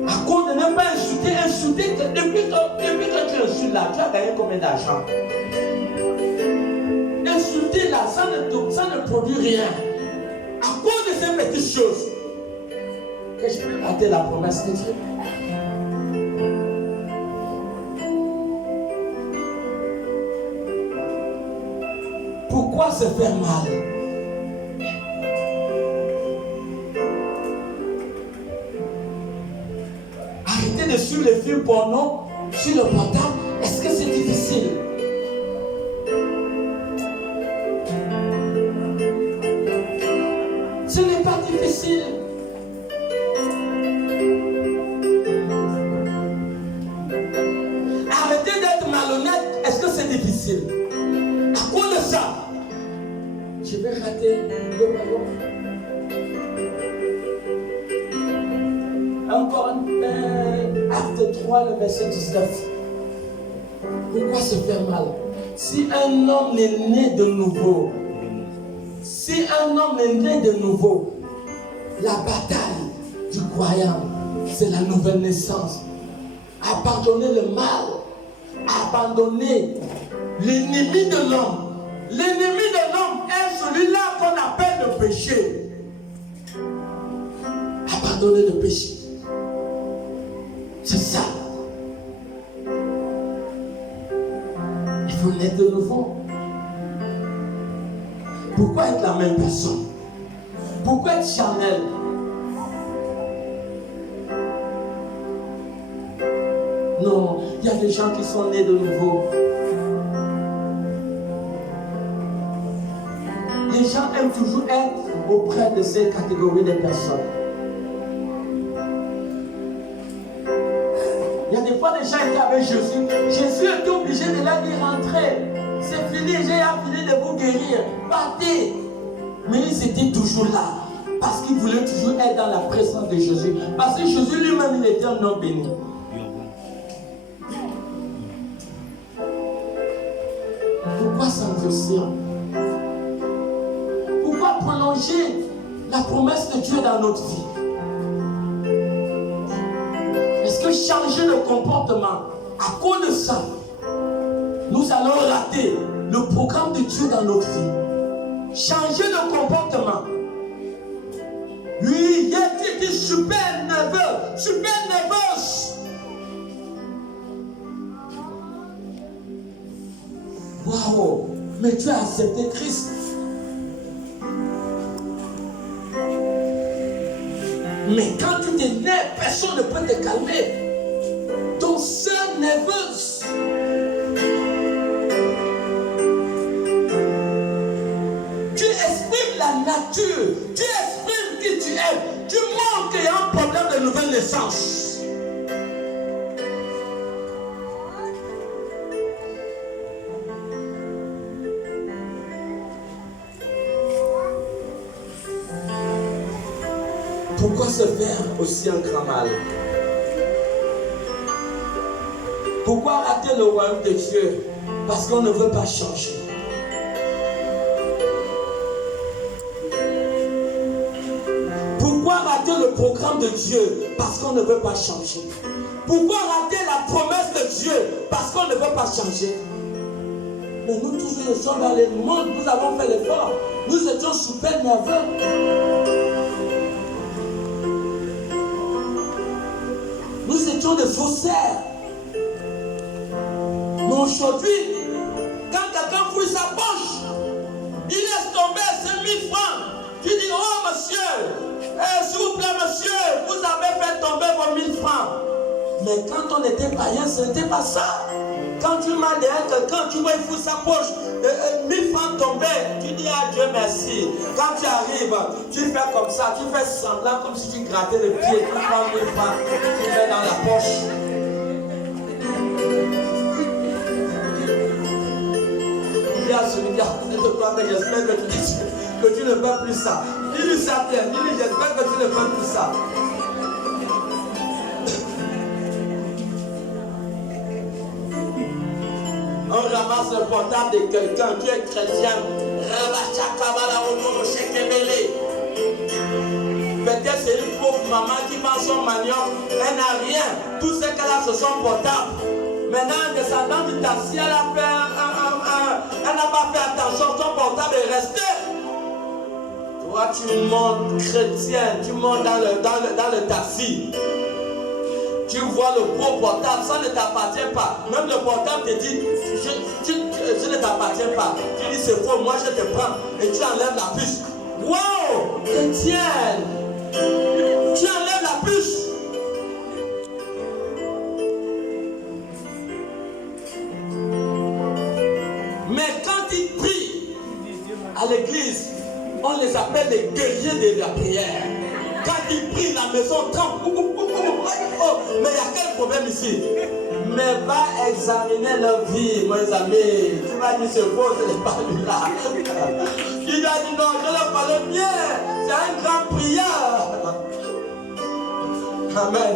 À cause de ne pas insulter, depuis que tu insultes là, tu as gagné combien d'argent? Insulter là, ça ne produit rien. À cause de ces petites choses, que je peux rater la promesse de Dieu. Pourquoi se faire mal? Arrêtez de suivre les films porno sur le portable. Est-ce que c'est difficile? Ce n'est pas difficile. Arrêtez d'être malhonnête. Est-ce que c'est difficile? À cause de ça, je vais rater le royaume. Encore acte 3, le verset 19. Pourquoi se faire mal? Si un homme est né de nouveau, la bataille du croyant, c'est la nouvelle naissance. Abandonner le mal, abandonner l'ennemi de l'homme. L'ennemi de l'homme est celui-là qu'on appelle le péché. Abandonner le péché. C'est ça. Il faut naître de nouveau. Pourquoi être la même personne? Pourquoi être charnel? Non, il y a des gens qui sont nés de nouveau. Les gens aiment toujours être auprès de ces catégories de personnes. Il y a des fois des gens étaient avec Jésus. Jésus était obligé de leur dire rentrez. C'est fini, j'ai fini de vous guérir. Partez. Mais ils étaient toujours là. Parce qu'ils voulaient toujours être dans la présence de Jésus. Parce que Jésus lui-même, il était un homme béni. Pourquoi s'endurcir? Pourquoi prolonger la promesse de Dieu dans notre vie? Est-ce que changer de comportement, à cause de ça, nous allons rater le programme de Dieu dans notre vie? Changer de comportement. Oui, il était super nerveux, super nerveuse. Waouh, mais tu as accepté Christ. Mais quand tu t'énerves, personne ne peut te calmer. Ton sœur nerveuse. Tu exprimes la nature. Tu exprimes qui tu es. Tu montres qu'il y a un problème de nouvelle naissance. Pourquoi se faire aussi un grand mal? Pourquoi rater le royaume de Dieu? Parce qu'on ne veut pas changer. Pourquoi rater le programme de Dieu? Parce qu'on ne veut pas changer. Pourquoi rater la promesse de Dieu? Parce qu'on ne veut pas changer. Mais nous tous nous sommes dans le monde, nous avons fait l'effort. Nous étions super nerveux. Nous étions des faussaires. Mais aujourd'hui, quand quelqu'un fouille sa poche, il laisse tomber 5 000 francs. Tu dis, oh monsieur, s'il vous plaît monsieur, vous avez fait tomber vos 1000 francs. Mais Mais quand on était païen, ce n'était pas ça. Quand tu m'as derrière quelqu'un, tu vois, il fout sa poche, 1000 francs tomber, tu dis à Dieu merci. Quand tu arrives, tu fais comme ça, tu fais semblant comme si tu grattais le pied, tu prends 1000 francs, tu mets dans la poche. Dis à celui qui a côté de toi, j'espère que tu ne fais plus ça. Dis-lui ça bien, dis-lui j'espère que tu ne fais plus ça. On ramasse le portable de quelqu'un, tu es chrétien. Peut-être c'est une pauvre maman qui vend son manioc, elle n'a rien. Tout ce qu'elle a, c'est son portable. Maintenant, en descendant du taxi, elle n'a pas fait attention, son portable est resté. Toi, tu montes chrétien, tu montes dans le taxi. Tu vois le gros portable, ça ne t'appartient pas. Même le portable te dit, je ne t'appartiens pas. Tu dis c'est faux, moi je te prends. Et tu enlèves la puce. Wow, chrétienne, tu enlèves la puce. Mais quand ils prient à l'église, on les appelle les guerriers de la prière. Quand ils prient, la maison tremble. Oh, mais il y a quel problème ici? Mais va examiner leur vie, mes amis. Tu vas dire c'est faux, ce n'est pas lui là. Tu vas dire non, je le parle bien. C'est un grand prière. Amen.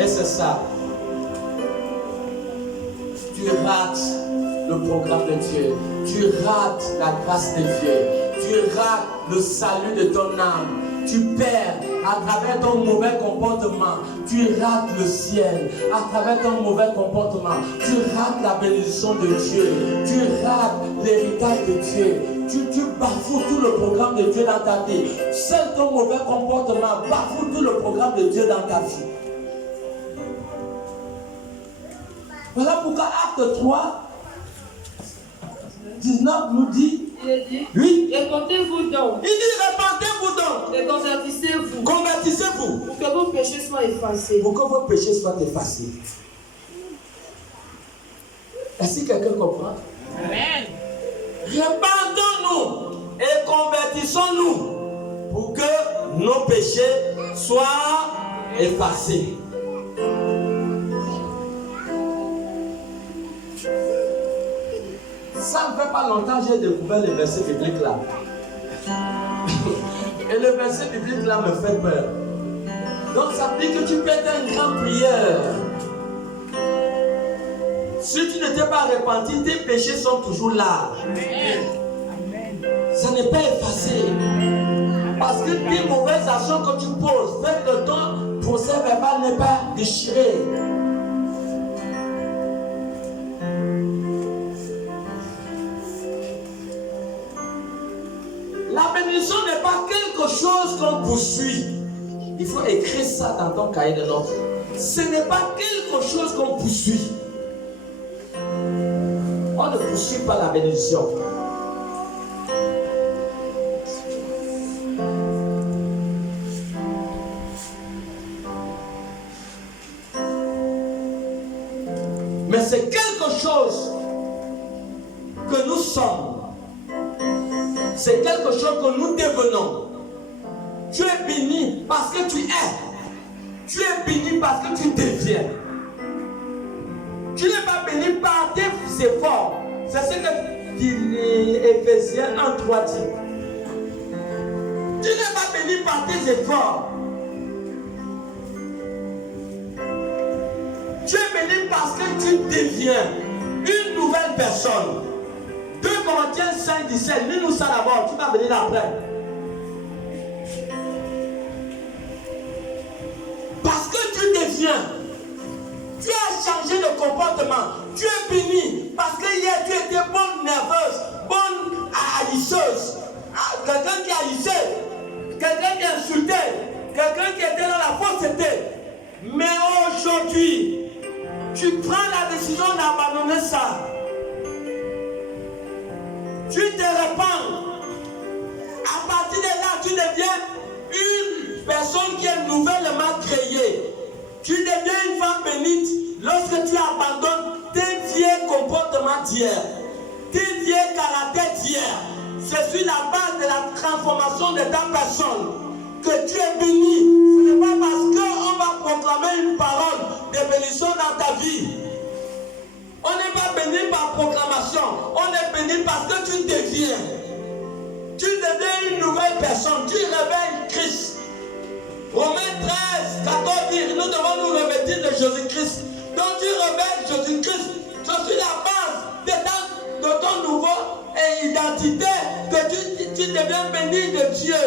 Et c'est ça. Tu rates le programme de Dieu. Tu rates la grâce de Dieu. Tu rates le salut de ton âme. Tu perds à travers ton mauvais comportement. Tu rates le ciel à travers ton mauvais comportement. Tu rates la bénédiction de Dieu. Tu rates l'héritage de Dieu. Tu bafoues tout le programme de Dieu dans ta vie. Seul ton mauvais comportement bafoue tout le programme de Dieu dans ta vie. Voilà pourquoi Acte 3, 19 nous dit, il dit, oui, répentez-vous donc. Il dit, répentez-vous donc. Et convertissez-vous. Convertissez-vous. Pour que vos péchés soient effacés. Pour que vos péchés soient effacés. Est-ce que quelqu'un comprend? Amen. Répandons-nous et convertissons-nous pour que nos péchés soient effacés. Ça ne fait pas longtemps que j'ai découvert le verset biblique là. Et le verset biblique là me fait peur. Donc ça veut dire que tu peux être une grande prière. Si tu ne t'es pas repenti, tes péchés sont toujours là. Ça n'est pas effacé. Parce que tes mauvaises actions que tu poses fait que ton procès verbal n'est pas déchiré. La bénédiction n'est pas quelque chose qu'on poursuit. Il faut écrire ça dans ton cahier de notes. Ce n'est pas quelque chose qu'on poursuit. On ne poursuit pas la bénédiction. Mais c'est quelque chose que nous sommes. C'est quelque chose que nous devenons. Tu es béni parce que tu es. Tu es béni parce que tu deviens. Tu n'es pas béni par tes efforts. C'est ce que Éphésiens 1:3 dit. Tu n'es pas béni par tes efforts. Tu es béni parce que tu deviens une nouvelle personne. 2 Corinthiens 5:17, lis-nous ça d'abord, tu vas venir après. Parce que tu deviens, tu as changé de comportement, tu es béni, parce que hier tu étais bonne nerveuse, bonne haïsseuse, quelqu'un qui haïssait, quelqu'un qui insultait, quelqu'un qui était dans la fausseté. Mais aujourd'hui, tu prends la décision d'abandonner ça. Tu te répands. À partir de là, tu deviens une personne qui est nouvellement créée. Tu deviens une femme bénite lorsque tu abandonnes tes vieux comportements d'hier, tes vieux caractères d'hier. C'est sur la base de la transformation de ta personne que tu es béni. Ce n'est pas parce qu'on va proclamer une parole de bénédiction dans ta vie. On n'est pas béni par proclamation, on est béni parce que tu deviens. Tu deviens une nouvelle personne, tu révèles Christ. Romains 13, 14 dit, nous devons nous revêtir de Jésus-Christ. Donc tu révèles Jésus-Christ. C'est sur la base de ton nouveau identité que tu deviens béni de Dieu.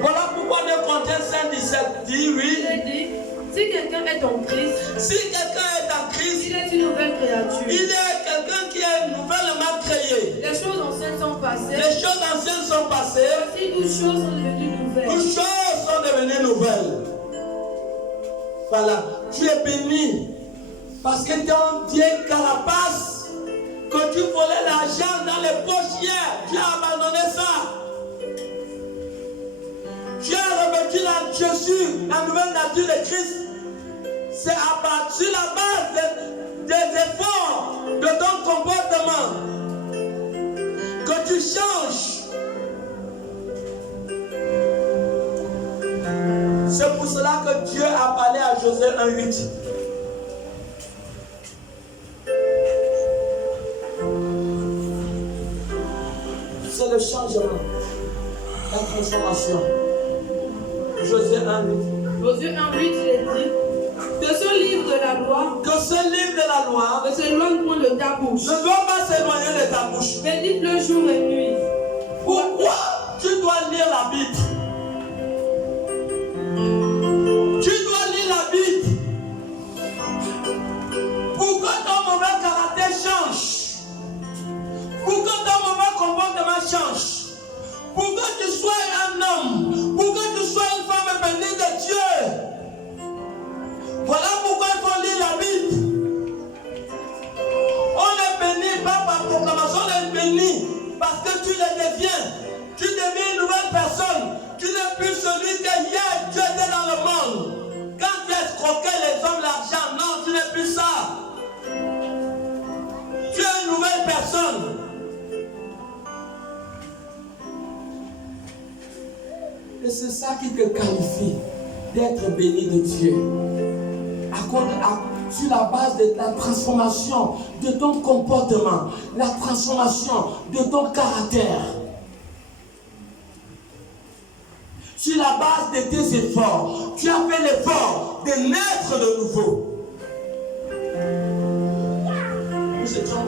Voilà pourquoi 2 Corinthiens 5, 17 dit, oui. Il dit, si quelqu'un est en Christ, si quelqu'un est en Christ, il est une nouvelle créature. Il est quelqu'un qui est nouvellement créé. Les choses anciennes sont passées. Les choses anciennes sont passées. Voici toutes choses sont devenues nouvelles. Toutes choses sont devenues nouvelles. Voilà, tu es béni. Parce que ton vieille carapace, que tu volais l'argent dans les poches hier, tu as abandonné ça. Tu as revêtu Jésus, la nouvelle nature de Christ. C'est à partir de la base des efforts de ton comportement que tu changes. C'est pour cela que Dieu a parlé à Josué 1:8. C'est le changement, la transformation. Josué 1:8. Josué 1:8, il est dit que ce livre de la loi, ne s'éloigne point de ta bouche. Ne doit pas s'éloigner de ta bouche. Médite-le jour et nuit. Pourquoi tu dois lire la Bible? Tu dois lire la Bible pour que ton mauvais caractère change, pour que ton mauvais comportement change, pour que tu sois un homme, pour que tu sois une femme bénie de Dieu. Voilà pourquoi il faut lire la Bible. On est béni pas par proclamation, on est béni parce que tu le deviens. Tu deviens une nouvelle personne. Tu n'es plus celui que hier tu étais dans le monde. Quand tu escroquais les hommes l'argent, non, tu n'es plus ça. Tu es une nouvelle personne. Et c'est ça qui te qualifie d'être béni de Dieu. Sur la base de la transformation de ton comportement, la transformation de ton caractère. Sur la base de tes efforts, tu as fait l'effort de naître de nouveau. Nous étions.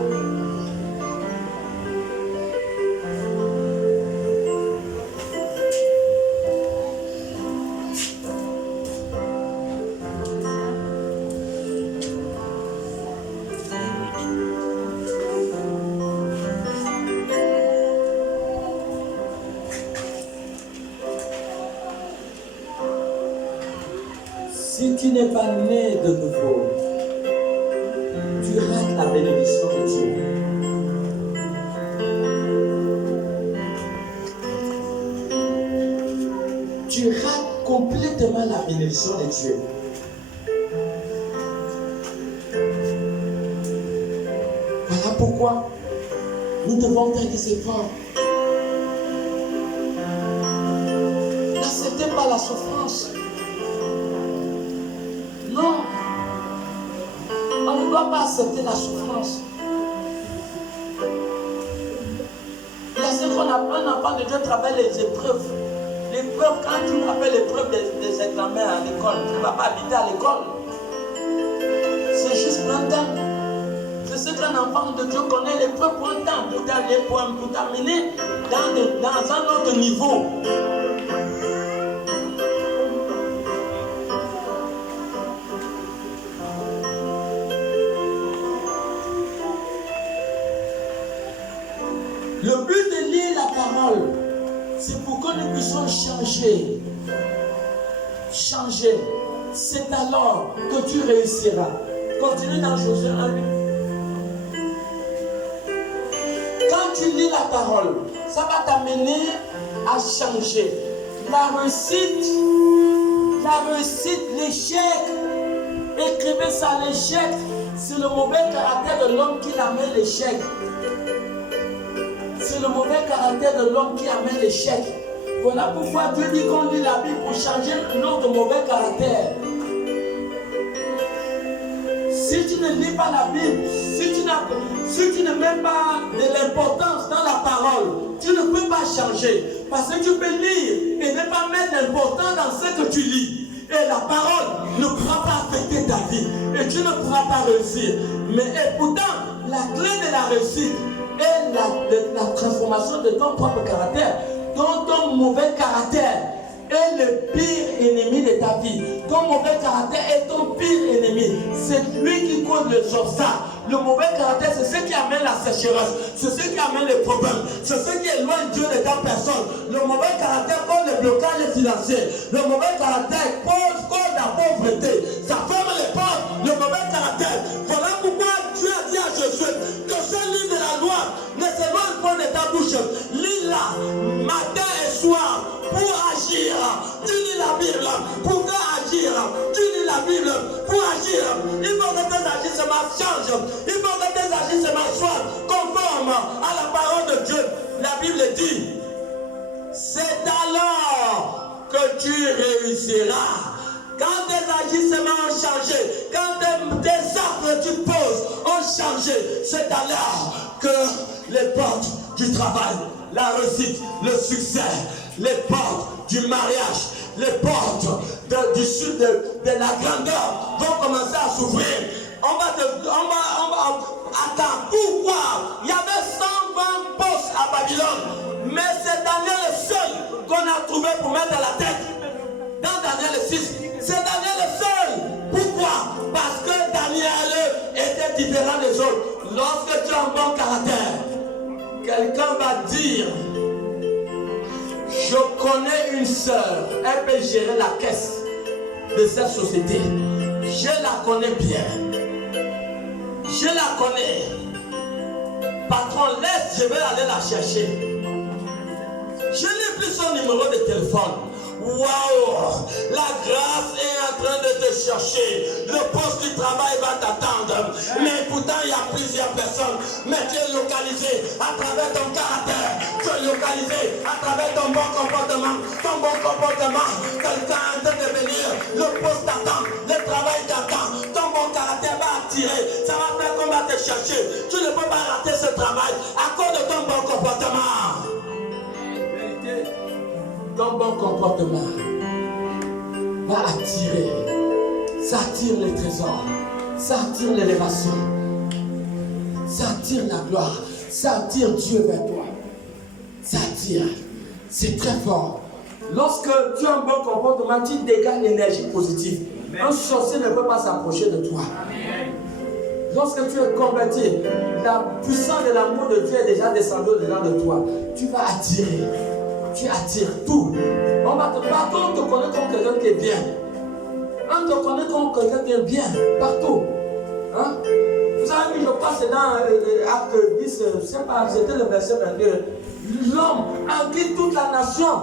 Si tu n'es pas né de nouveau, tu rates la bénédiction de Dieu. Tu rates complètement la bénédiction de Dieu. Voilà pourquoi nous devons faire des efforts. N'acceptez pas la souffrance. Non, on ne doit pas accepter la souffrance. Il y a ce qu'on appelle un enfant de Dieu travaille les épreuves. L'épreuve, quand tu appelles l'épreuve des examens à l'école, tu ne vas pas habiter à l'école. C'est juste un temps. C'est ce qu'un enfant de Dieu connaît, l'épreuve pour un temps, pour t'amener dans un autre niveau. Le but de lire la parole, c'est pour que nous puissions changer. Changer. C'est alors que tu réussiras. Continue dans Josué 1:8. Quand tu lis la parole, ça va t'amener a changé. La réussite, l'échec, écrivez ça, l'échec, c'est le mauvais caractère de l'homme qui amène l'échec. C'est le mauvais caractère de l'homme qui amène l'échec. Voilà pourquoi Dieu dit qu'on lit la Bible pour changer notre mauvais caractère. Si tu ne lis pas la Bible, si tu ne mets pas de l'importance dans la parole, tu ne peux pas changer. Parce que tu peux lire et ne pas mettre l'importance dans ce que tu lis. Et la parole ne pourra pas affecter ta vie. Et tu ne pourras pas réussir. Mais pourtant, la clé de la réussite est la transformation de ton propre caractère. Ton mauvais caractère est le pire ennemi de ta vie. Ton mauvais caractère est ton pire ennemi. C'est lui qui cause le obstacles. Le mauvais caractère, c'est ce qui amène la sécheresse. C'est ce qui amène les problèmes. C'est ce qui éloigne Dieu de ta personne. Le mauvais caractère cause le blocage financier. Le mauvais caractère cause la pauvreté. Ça ferme les portes. Le mauvais caractère. Voilà pourquoi Dieu a dit à Josué que ce livre de la loi ne s'éloigne pas de ta bouche. Lis-la matin et soir pour agir. Tu lis la Bible pour agir. Tu lis la Bible pour agir. Il faut que tes agissements changent. Il faut que tes agissements soient conformes à la parole de Dieu. La Bible dit, c'est alors que tu réussiras. Quand tes agissements ont changé, quand tes actes que tu poses ont changé, c'est alors que les portes du travail, la réussite, le succès, les portes du mariage, les portes de la grandeur vont commencer à s'ouvrir. Attends, pourquoi? Il y avait 120 postes à Babylone, mais c'est Daniel le seul qu'on a trouvé pour mettre à la tête. Dans Daniel 6, c'est Daniel le seul. Pourquoi? Parce que Daniel était différent des autres. Lorsque tu as un bon caractère, quelqu'un va dire, je connais une sœur, elle peut gérer la caisse de cette société. Je la connais bien. Je la connais. Patron, laisse, je vais aller la chercher. Je n'ai plus son numéro de téléphone. Waouh! La grâce est en train de te chercher. Le poste du travail va t'attendre. Mais pourtant, il y a plusieurs personnes. Mais tu es localisé à travers ton caractère. Tu es localisé à travers ton bon comportement. Ton bon comportement, quelqu'un est en train de venir. Le poste t'attend. Le travail t'attend. Ton bon caractère va attirer. Ça va faire qu'on va te chercher. Tu ne peux pas rater ce travail à cause de ton bon comportement. Ton bon comportement va attirer. Ça attire les trésors. Ça attire l'élévation. Ça attire la gloire. Ça attire Dieu vers toi. Ça attire. C'est très fort. Lorsque tu as un bon comportement, tu dégages l'énergie positive. Un sorcier ne peut pas s'approcher de toi. Lorsque tu es converti, la puissance de l'amour de Dieu est déjà descendue au-dedans de toi. Tu vas attirer. Tu attires tout. On va te partout, on te connaît comme quelqu'un qui est bien. On te connaît comme quelqu'un qui est bien. Partout. Hein? Vous avez vu, je crois que c'est dans Acte 10, je ne sais pas, c'était le verset 22. L'homme en qui toute la nation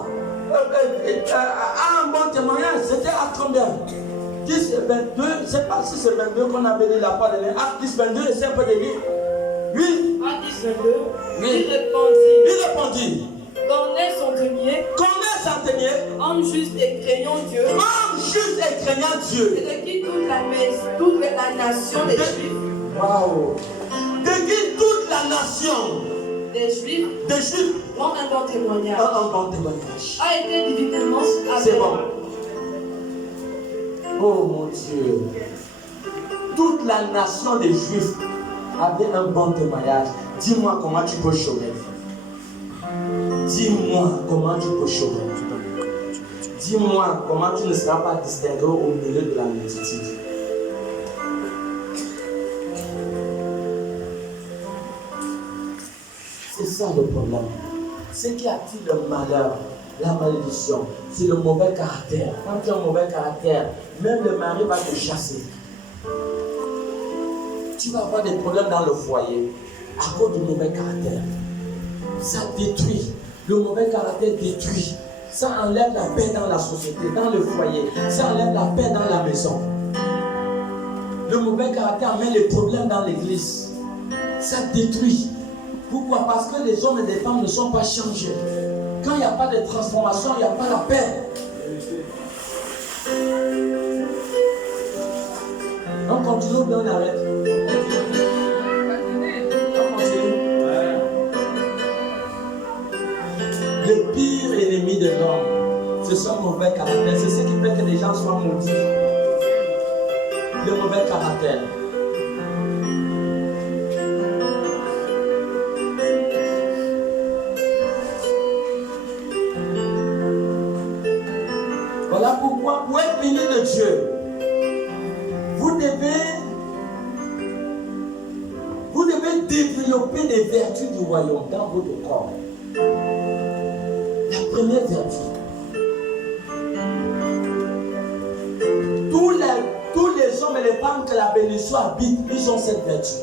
a un bon témoignage. C'était Acte combien? 10, 22, je ne sais pas si c'est 22 qu'on avait dit la parole de Acte 10, 22, c'est un peu de lui. Oui. Acte 10, 22. Oui. Il répondit. Connais centenier, homme juste et craignant Dieu. Homme juste et craignant Dieu. Et de qui toute la nation des Juifs. Waouh. De qui toute la nation des Juifs ont un bon témoignage. Un bon témoignage. A été divinement avec. C'est bon. Oh mon Dieu. Toute la nation des Juifs avait un bon témoignage. Dis-moi comment tu peux chômer. Dis-moi comment tu peux chômer. Dis-moi comment tu ne seras pas distingué au milieu de la multitude. C'est ça le problème. Ce qui attire le malheur, la malédiction, c'est le mauvais caractère. Quand tu as un mauvais caractère, même le mari va te chasser. Tu vas avoir des problèmes dans le foyer à cause du mauvais caractère. Ça détruit. Le mauvais caractère détruit. Ça enlève la paix dans la société, dans le foyer. Ça enlève la paix dans la maison. Le mauvais caractère amène les problèmes dans l'église. Ça détruit. Pourquoi? Parce que les hommes et les femmes ne sont pas changés. Quand il n'y a pas de transformation, il n'y a pas la paix. On continue ou bien on arrête? On continue. Le pire ennemi de l'homme, c'est son mauvais caractère. C'est ce qui fait que les gens soient maudits. Le mauvais caractère. Voilà pourquoi, pour être béni de Dieu, vous devez développer les vertus du royaume dans votre corps. La première vertu. Tous les hommes et les femmes que la bénédiction habite, ils ont cette vertu.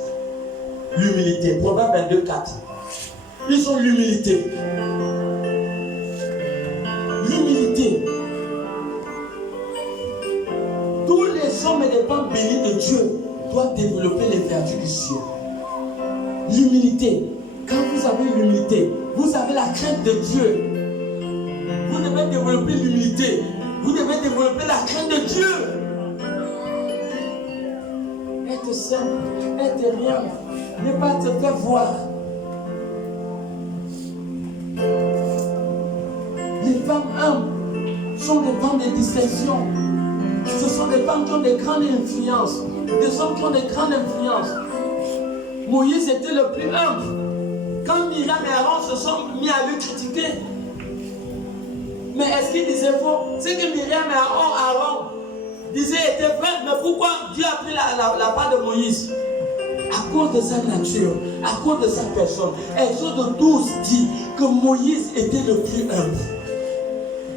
L'humilité. Proverbe 22, 4. Ils ont l'humilité. L'humilité. Tous les hommes et les femmes bénis de Dieu doivent développer les vertus du ciel. L'humilité. Quand vous avez l'humilité, vous avez la crainte de Dieu. Vous devez développer l'humilité. Vous devez développer la crainte de Dieu. Être simple, être rien, ne pas te faire voir. Les femmes humbles sont des femmes de distinction. Ce sont des femmes qui ont des grandes influences. Des hommes qui ont des grandes influences. Moïse était le plus humble. Quand Myriam et Aaron se sont mis à lui critiquer, mais est-ce qu'il disait faux? C'est que Myriam et Aaron disaient était vrai, mais pourquoi Dieu a pris la part de Moïse? À cause de sa nature, à cause de sa personne. Exode 12 dit que Moïse était le plus humble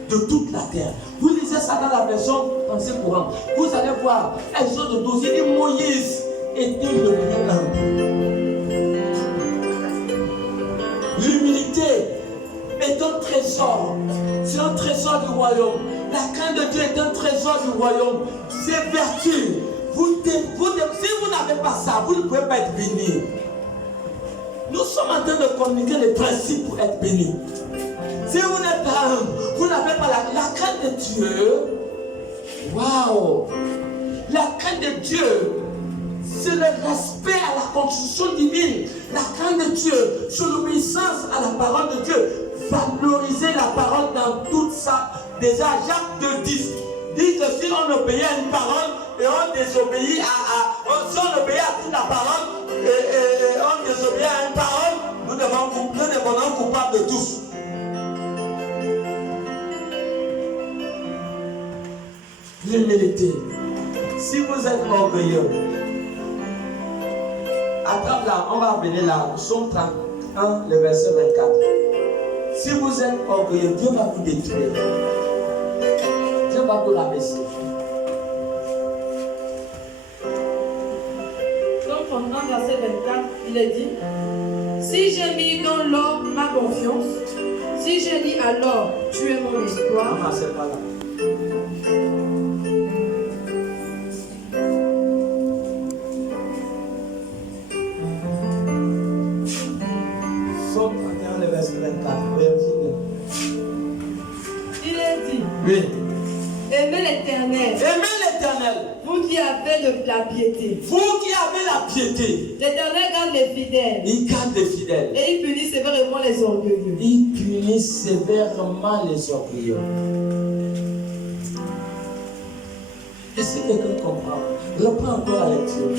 de toute la terre. Vous lisez ça dans la version Pensée courante. Vous allez voir, Exode 12, il dit Moïse était le plus humble. L'humilité est un trésor. C'est un trésor du royaume. La crainte de Dieu est un trésor du royaume. Ces vertus, si vous n'avez pas ça, vous ne pouvez pas être béni. Nous sommes en train de communiquer les principes pour être béni. Si vous n'êtes pas humble, vous n'avez pas la crainte de Dieu. Waouh! La crainte de Dieu, c'est le respect à la constitution divine. La crainte de Dieu, c'est l'obéissance à la parole de Dieu. Valoriser la parole dans toute sa. Déjà, Jacques 2,10 dit que si on obéit à une parole et on désobéit si on obéit à toute la parole et on désobéit à une parole, nous devenons coupables de tous. L'humilité. Si vous êtes orgueilleux, attrape là, on va venir là, Psaume 31, le verset 24. Si vous êtes orgueilleux, Dieu va vous détruire. Dieu va vous rabaisser. Donc, pendant verset 24, il est dit: si j'ai mis dans l'or ma confiance, si j'ai dit alors tu es mon espoir. Non, c'est pas là. Psaume 31, le verset 24. Il est dit: Oui. aimez l'Éternel. Aimez l'Éternel. Vous qui avez de la piété. Vous qui avez la piété. L'Éternel garde les fidèles. Il garde les fidèles. Et il punit sévèrement les orgueilleux. Il punit sévèrement les orgueilleux. Est-ce que quelqu'un comprend? Reprends encore la lecture.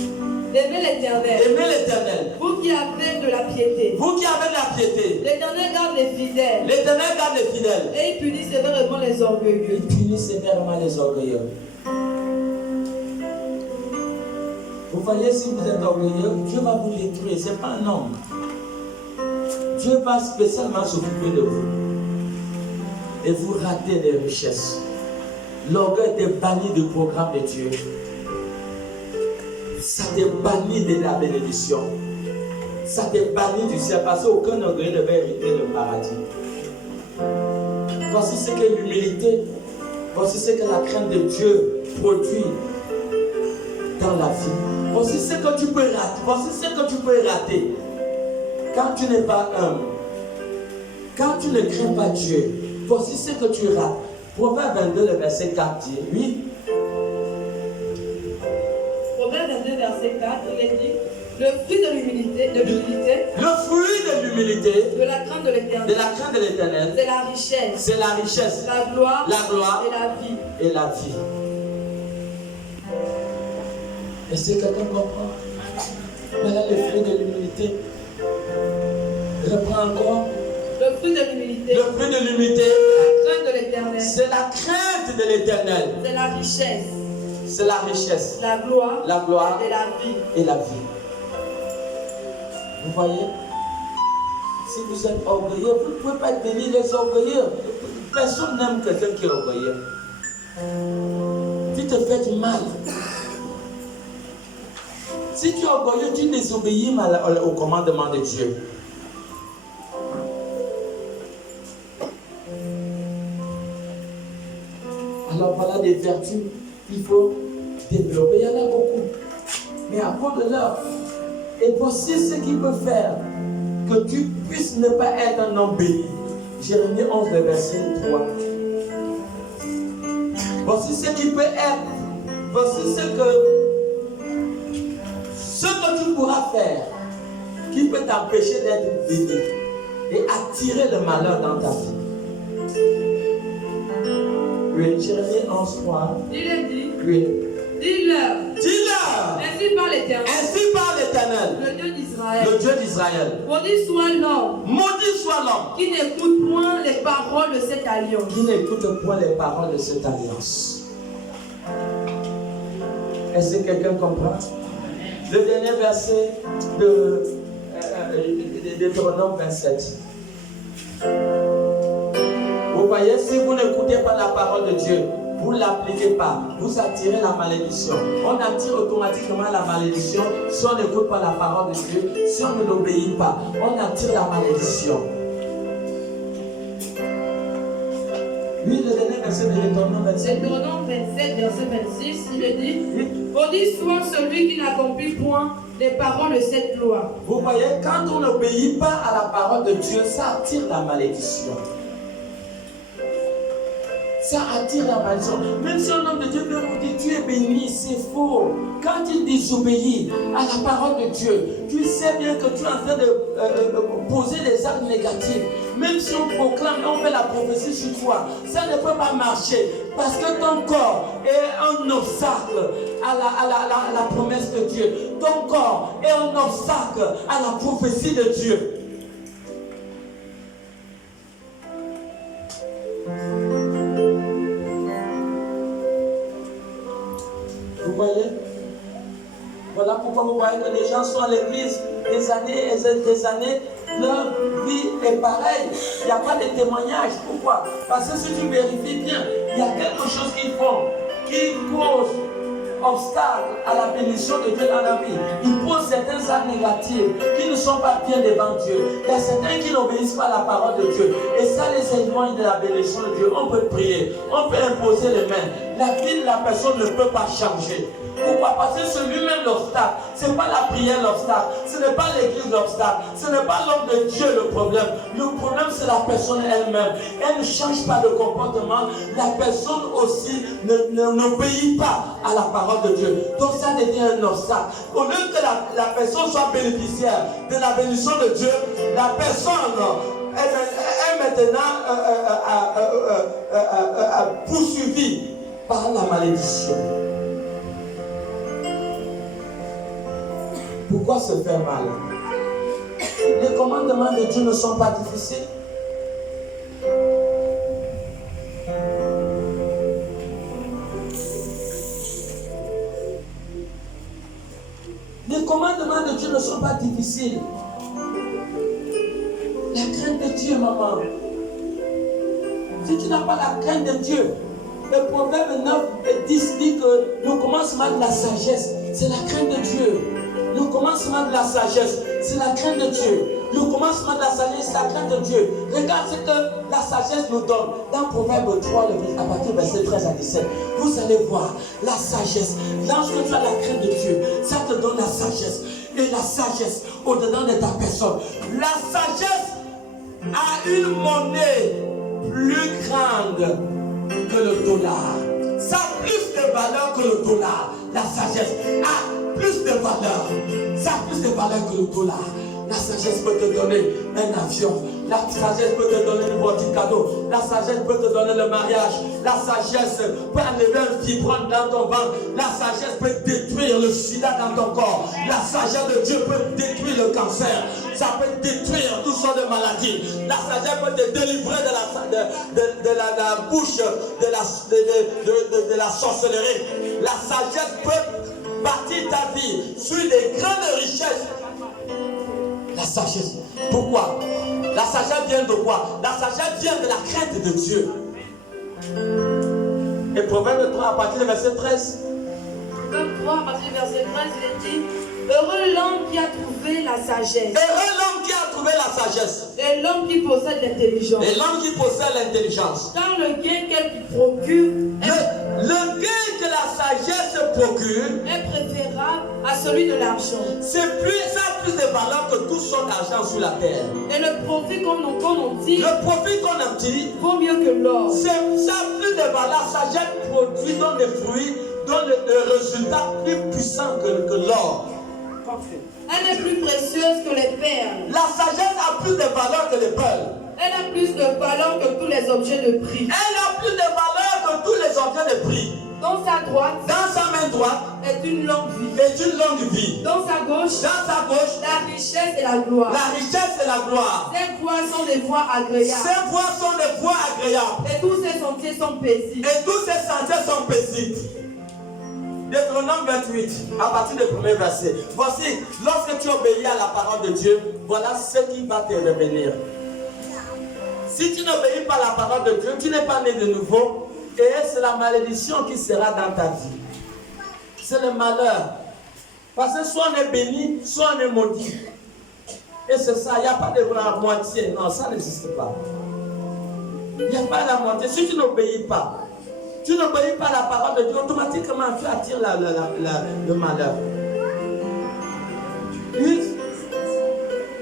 Aimez l'Éternel. Aimez l'Éternel. Vous qui avez de la piété. Vous qui avez de la piété. L'Éternel garde les fidèles. L'Éternel garde les fidèles. Et il punit sévèrement les orgueilleux. Il punit sévèrement les orgueilleux. Vous voyez, si vous êtes orgueilleux, Dieu va vous détruire. Ce n'est pas un homme. Dieu va spécialement s'occuper de vous. Et vous ratez les richesses. L'orgueil était banni du programme de Dieu. Ça t'est banni de la bénédiction. Ça t'est banni du ciel parce qu'aucun orgueil ne va hériter le paradis. Voici ce que l'humilité, voici ce que la crainte de Dieu produit dans la vie. Voici ce que tu peux rater. Voici ce que tu peux rater quand tu n'es pas humble. Quand tu ne crains pas Dieu, voici ce que tu rates. Proverbe 22, le verset 4 dit, oui. Proverbe 22, verset 4, il est dit, le fruit de l'humilité, Le fruit de l'humilité, de la crainte de l'Éternel, c'est la richesse. C'est la richesse, la gloire et la vie. Et la vie. Est-ce que quelqu'un comprend? Voilà le fruit de l'humilité. Reprends encore. Le fruit de l'humilité. Le fruit de l'humilité. La crainte de l'Éternel. C'est la crainte de l'Éternel. C'est la richesse. C'est la richesse. La gloire et la vie. Et la vie. Vous voyez? Si vous êtes orgueilleux, vous ne pouvez pas bénir les orgueilleux. Personne n'aime quelqu'un qui est orgueilleux. Tu te fais du mal. Si tu es orgueilleux, tu désobéis au commandement de Dieu. Alors voilà des vertus qu'il faut développer. Il y en a beaucoup. Mais à cause de l'heure, et voici ce qu'il peut faire que tu puisses ne pas être un homme béni. Jérémie 11, le verset 3. Voici ce qui peut être. Voici ce que tu pourras faire qui peut t'empêcher d'être béni et attirer le malheur dans ta vie. Oui, Jérémie 11, 3. Il est dit. Oui. Dis-leur. Dis-leur. Ainsi parle l'Éternel. Ainsi parle l'Éternel. Le Dieu d'Israël. Le Dieu d'Israël. Maudit soit l'homme. Maudit soit l'homme. Qui n'écoute point les paroles de cette alliance. Qui n'écoute point les paroles de cette alliance. Est-ce que quelqu'un comprend? Le dernier verset de Deutéronome 27. Vous voyez, si vous n'écoutez pas la parole de Dieu, vous ne l'appliquez pas, vous attirez la malédiction. On attire automatiquement la malédiction si on n'écoute pas la parole de Dieu, si on ne l'obéit pas. On attire la malédiction. Oui, le dernier verset de Deutéronome 27. Deutéronome 27, verset 26, il est dit, maudit soit celui qui n'accomplit point les paroles de cette loi. Vous voyez, quand on n'obéit pas à la parole de Dieu, ça attire la malédiction. Ça attire la malédiction. Même si un homme de Dieu peut vous dire tu es béni, c'est faux. Quand il désobéit à la parole de Dieu, tu sais bien que tu es en train de poser des actes négatifs. Même si on proclame et on fait la prophétie sur toi, ça ne peut pas marcher. Parce que ton corps est un obstacle à la promesse de Dieu. Ton corps est un obstacle à la prophétie de Dieu. Vous voyez? Voilà pourquoi vous voyez que les gens sont à l'église des années et des années. Leur vie est pareille. Il n'y a pas de témoignage. Pourquoi? Parce que si tu vérifies bien, il y a quelque chose qu'ils font qui cause obstacle à la bénédiction de Dieu dans la vie. Ils posent certains actes négatifs qui ne sont pas bien devant Dieu. Il y a certains qui n'obéissent pas à la parole de Dieu. Et ça les éloigne de la bénédiction de Dieu. On peut prier, on peut imposer les mains. La vie de la personne ne peut pas changer. Pourquoi? Parce que c'est lui-même l'obstacle. Ce n'est pas la prière l'obstacle. Ce n'est pas l'église l'obstacle. Ce n'est pas l'homme de Dieu le problème. Le problème, c'est la personne elle-même. Elle ne change pas de comportement. La personne aussi n'obéit pas à la parole de Dieu. Donc ça devient un obstacle. Au lieu que la personne soit bénéficiaire de la bénédiction de Dieu, la personne est maintenant poursuivie par la malédiction. Pourquoi se faire mal? Les commandements de Dieu ne sont pas difficiles. Les commandements de Dieu ne sont pas difficiles. La crainte de Dieu, maman. Si tu n'as pas la crainte de Dieu, le Proverbe 9 et 10 dit que le commencement de la sagesse, c'est la crainte de Dieu. Le commencement de la sagesse, c'est la crainte de Dieu. Le commencement de la sagesse, c'est la crainte de Dieu. Regarde ce que la sagesse nous donne. Dans Proverbe 3, à partir du verset 13 à 17, vous allez voir la sagesse. Lorsque tu as la crainte de Dieu, ça te donne la sagesse. Et la sagesse au-dedans de ta personne. La sagesse a une monnaie plus grande que le dollar. Ça a plus de valeur que le dollar. La sagesse a plus de valeur. Ça a plus de valeur que le dollar. La sagesse peut te donner un avion. La sagesse peut te donner une voiture cadeau. La sagesse peut te donner le mariage. La sagesse peut enlever un fibrome dans ton ventre. La sagesse peut détruire le sida dans ton corps. La sagesse de Dieu peut détruire le cancer. Ça peut détruire toutes sortes de maladies. La sagesse peut te délivrer de la bouche de la sorcellerie. La sagesse peut bâtir ta vie sur des grandes richesses. La sagesse. Pourquoi? La sagesse vient de quoi? La sagesse vient de la crainte de Dieu. Et Proverbe 3 à partir du verset 13. Proverbe 3 à partir du verset 13, il est dit: heureux l'homme qui a trouvé la sagesse. Heureux l'homme qui a trouvé la sagesse. Et l'homme qui possède l'intelligence. Et l'homme qui possède l'intelligence. Car le gain qu'elle procure le gain que la sagesse procure est préférable à celui de l'argent. Ça a plus de valeur que tout son argent sur la terre. Et le profit qu'on en tire, le profit qu'on en tire vaut mieux que l'or. Ça a plus de valeur. La sagesse produit dans des fruits, dont le résultat plus puissant que l'or. Elle est plus précieuse que les perles. La sagesse a plus de valeur que les perles. Elle a plus de valeur que tous les objets de prix. Elle a plus de valeur que tous les objets de prix. Dans sa droite, dans sa main droite, est une longue vie. Dans sa gauche, la richesse et la gloire. La richesse et la gloire. Ces voies sont des voies agréables. Et tous ces sentiers sont paisibles. Deutéronome 28, à partir du premier verset. Voici, lorsque tu obéis à la parole de Dieu, voilà ce qui va te revenir. Si tu n'obéis pas à la parole de Dieu, tu n'es pas né de nouveau, et c'est la malédiction qui sera dans ta vie. C'est le malheur. Parce que soit on est béni, soit on est maudit. Et c'est ça, il n'y a pas de la moitié. Non, ça n'existe pas. Il n'y a pas la moitié. Si tu n'obéis pas, à la parole de Dieu, automatiquement tu attires le malheur. Oui.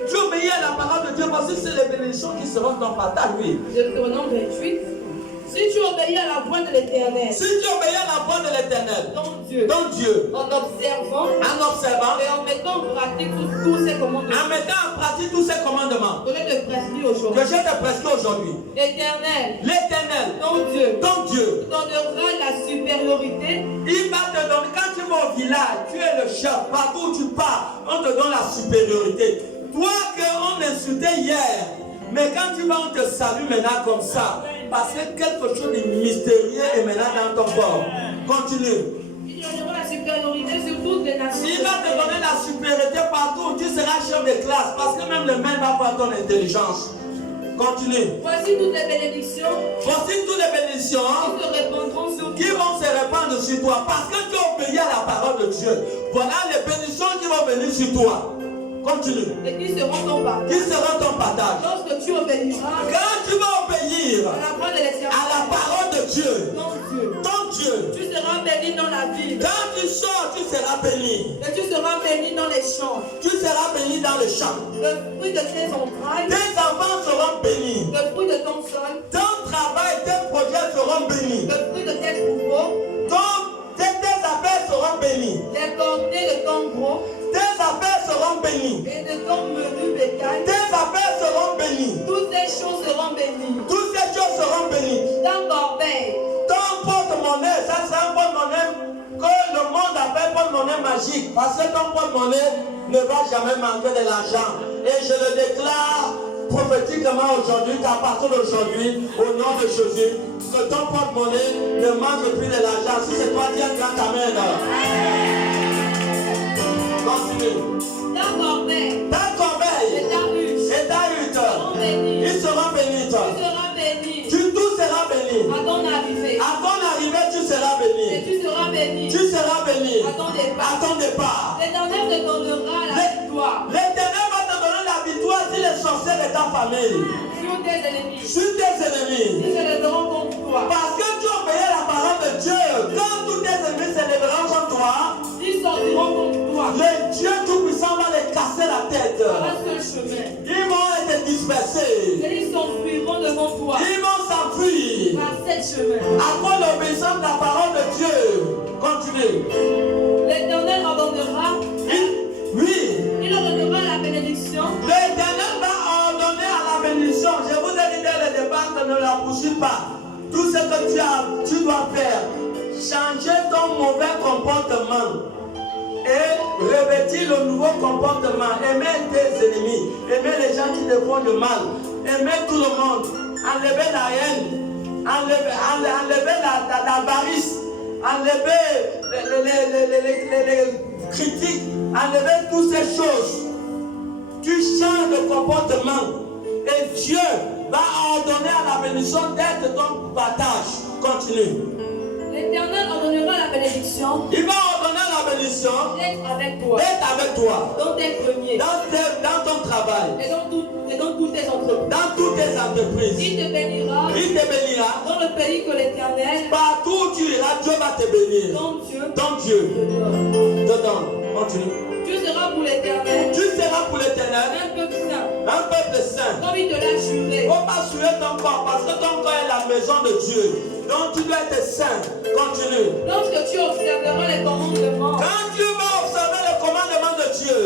Tu obéis à la parole de Dieu parce que c'est les bénédictions qui seront ton partage. Oui. Deutéronome 28. Si tu obéis à la voix de l'Éternel. Donc Dieu. En observant. Et en mettant en pratique tous ces commandements. Que je te prescris aujourd'hui. L'Éternel. Donc Dieu. Donnera la supériorité. Il va te donner, quand tu vas au village, tu es le chef. Partout où tu pars, on te donne la supériorité. Toi qu'on insultait hier, mais quand tu vas, on te salue maintenant comme ça. Parce que quelque chose de mystérieux est maintenant dans ton corps. Continue. Il donnera la supériorité sur toutes les nations. Il va te donner la supériorité partout. Tu seras chef de classe. Parce que même le maître va voir ton intelligence. Continue. Voici toutes les bénédictions. Qui vont se répandre sur toi. Parce que tu obéis à la parole de Dieu. Voilà les bénédictions qui vont venir sur toi. Continue. Et qui seront ton partage. Lorsque tu obéiras. Quand tu vas obéir à la parole de Dieu. Ton Dieu. Tu seras béni dans la ville. Quand tu sors, tu seras béni. Et tu seras béni dans les champs. Le fruit de tes entrailles. Tes enfants seront bénis. Le fruit de ton sol. Ton travail, tes projets seront bénis. Le fruit de tes troupeaux. Tes affaires seront bénies. Les portées de ton gros. Tes affaires seront bénies. Et de ton menu bétail. Tes affaires seront bénies. Toutes ces choses seront bénies. Ton corbeille. Ton porte-monnaie, ça sera un porte-monnaie que le monde appelle porte-monnaie magique. Parce que ton porte-monnaie ne va jamais manquer de l'argent. Et je le déclare prophétiquement aujourd'hui, qu'à partir d'aujourd'hui, au nom de Jésus, que ton porte-monnaie ne manque plus de l'argent. Si c'est toi, dis un grand amen. Continue. Ta corbeille et ta hutte, ils seront bénis. Tout sera béni. À ton arrivée, tu seras béni. et tu seras béni. Tu seras béni. à ton départ. L'Éternel te donnera la victoire L'Éternel va te donner la victoire sur les sorciers de ta famille, sur tes ennemis. sur tes ennemis. Ils se lèveront contre toi. Parce que tu obéis à la parole de Dieu. Quand tous tes ennemis se lèveront contre toi, Ils sortiront contre toi le Dieu Tout-Puissant va les casser la tête. par un seul chemin. Ils vont être dispersés. Et ils s'enfuiront devant toi Ils vont s'enfuir. par sept chemins. À cause de l'obéissance de la parole de Dieu. Continue. L'Éternel ordonnera, Oui. il ordonnera la bénédiction L'Éternel va ordonner à la bénédiction. Je vous ai dit dès le départ que ne la poursuis pas. Tout ce que tu dois faire, changer ton mauvais comportement et revêtir le nouveau comportement. Aimer tes ennemis, aimer les gens qui te font du mal, aimer tout le monde, enlever la haine, enlever l'avarice, enlever les critiques, enlever toutes ces choses. Tu changes de comportement et Dieu va ordonner à la bénédiction d'être ton partage. Continue. L'Éternel ordonnera la bénédiction Il va ordonner à la bénédiction d'être avec toi d'être avec toi dans tes greniers dans ton travail, et dans toutes tes entreprises. dans toutes tes entreprises. Il te bénira Il te bénira. dans le pays que l'Éternel, Partout où tu iras, Dieu va te bénir. ton Dieu, Ton Dieu te donne. Continue. tu seras pour l'Éternel Tu seras pour l'Éternel un peuple saint, un peuple saint. comme il te l'a juré. Il ne faut pas souiller ton corps parce que ton corps est la maison de Dieu. Donc tu dois être saint. Continue. Lorsque tu observeras les commandements Quand tu vas observer le commandement de Dieu,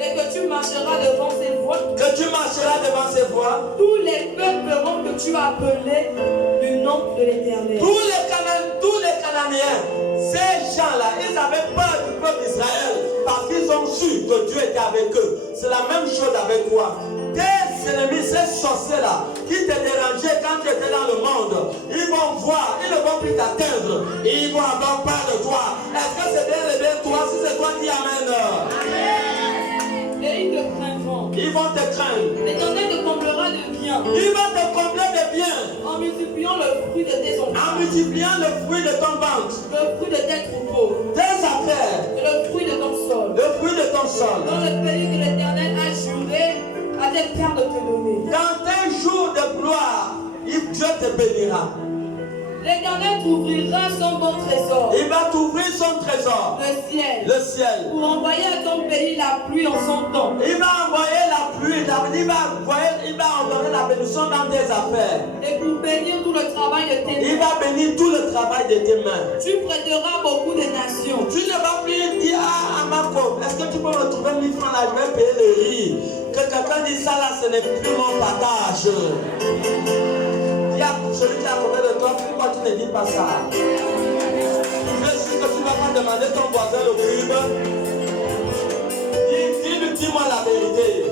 et que tu marcheras devant ses voies, que tu marcheras devant ses voies, tous les peuples verront que tu as appelé du nom de l'Éternel. tous les Cananéens, ces gens-là, ils avaient peur du peuple d'Israël parce qu'ils ont su que Dieu était avec eux. C'est la même chose avec toi. Tes ennemis, ces sorciers-là, qui te dérangeaient quand tu étais dans le monde, ils vont voir, ils ne vont plus t'atteindre, ils vont avoir peur de toi. Est-ce que c'est bien toi? Si c'est toi qui amène, Et ils te craindront. ils vont te craindre. L'Éternel te comblera de bien Il va te combler de biens en multipliant le fruit de tes en enfants, multipliant le fruit de ton ventre, le fruit de tes troupeaux tes affaires, et le fruit de ton sol. le fruit de ton sol. Dans le pays que l'Éternel a juré à tes pères de te donner. Dans tes jours de gloire, Dieu te bénira. L'Éternel t'ouvrira son bon trésor, Il va t'ouvrir son trésor, le ciel, pour envoyer à ton pays la pluie en son temps. Il va envoyer la pluie, il va envoyer la bénédiction dans tes affaires. Et pour bénir tout le travail de tes Il mains. va bénir tout le travail de tes mains. Tu prêteras beaucoup de nations. Tu ne vas plus dire à Marco, est-ce que tu peux me trouver 1000 francs là, je vais payer le riz. Que quelqu'un dise ça là, ce n'est plus mon partage. Il y a celui qui est à côté de toi, pourquoi tu ne dis pas ça? Je suis que tu ne vas pas demander ton voisin le crime. Dis-moi la vérité.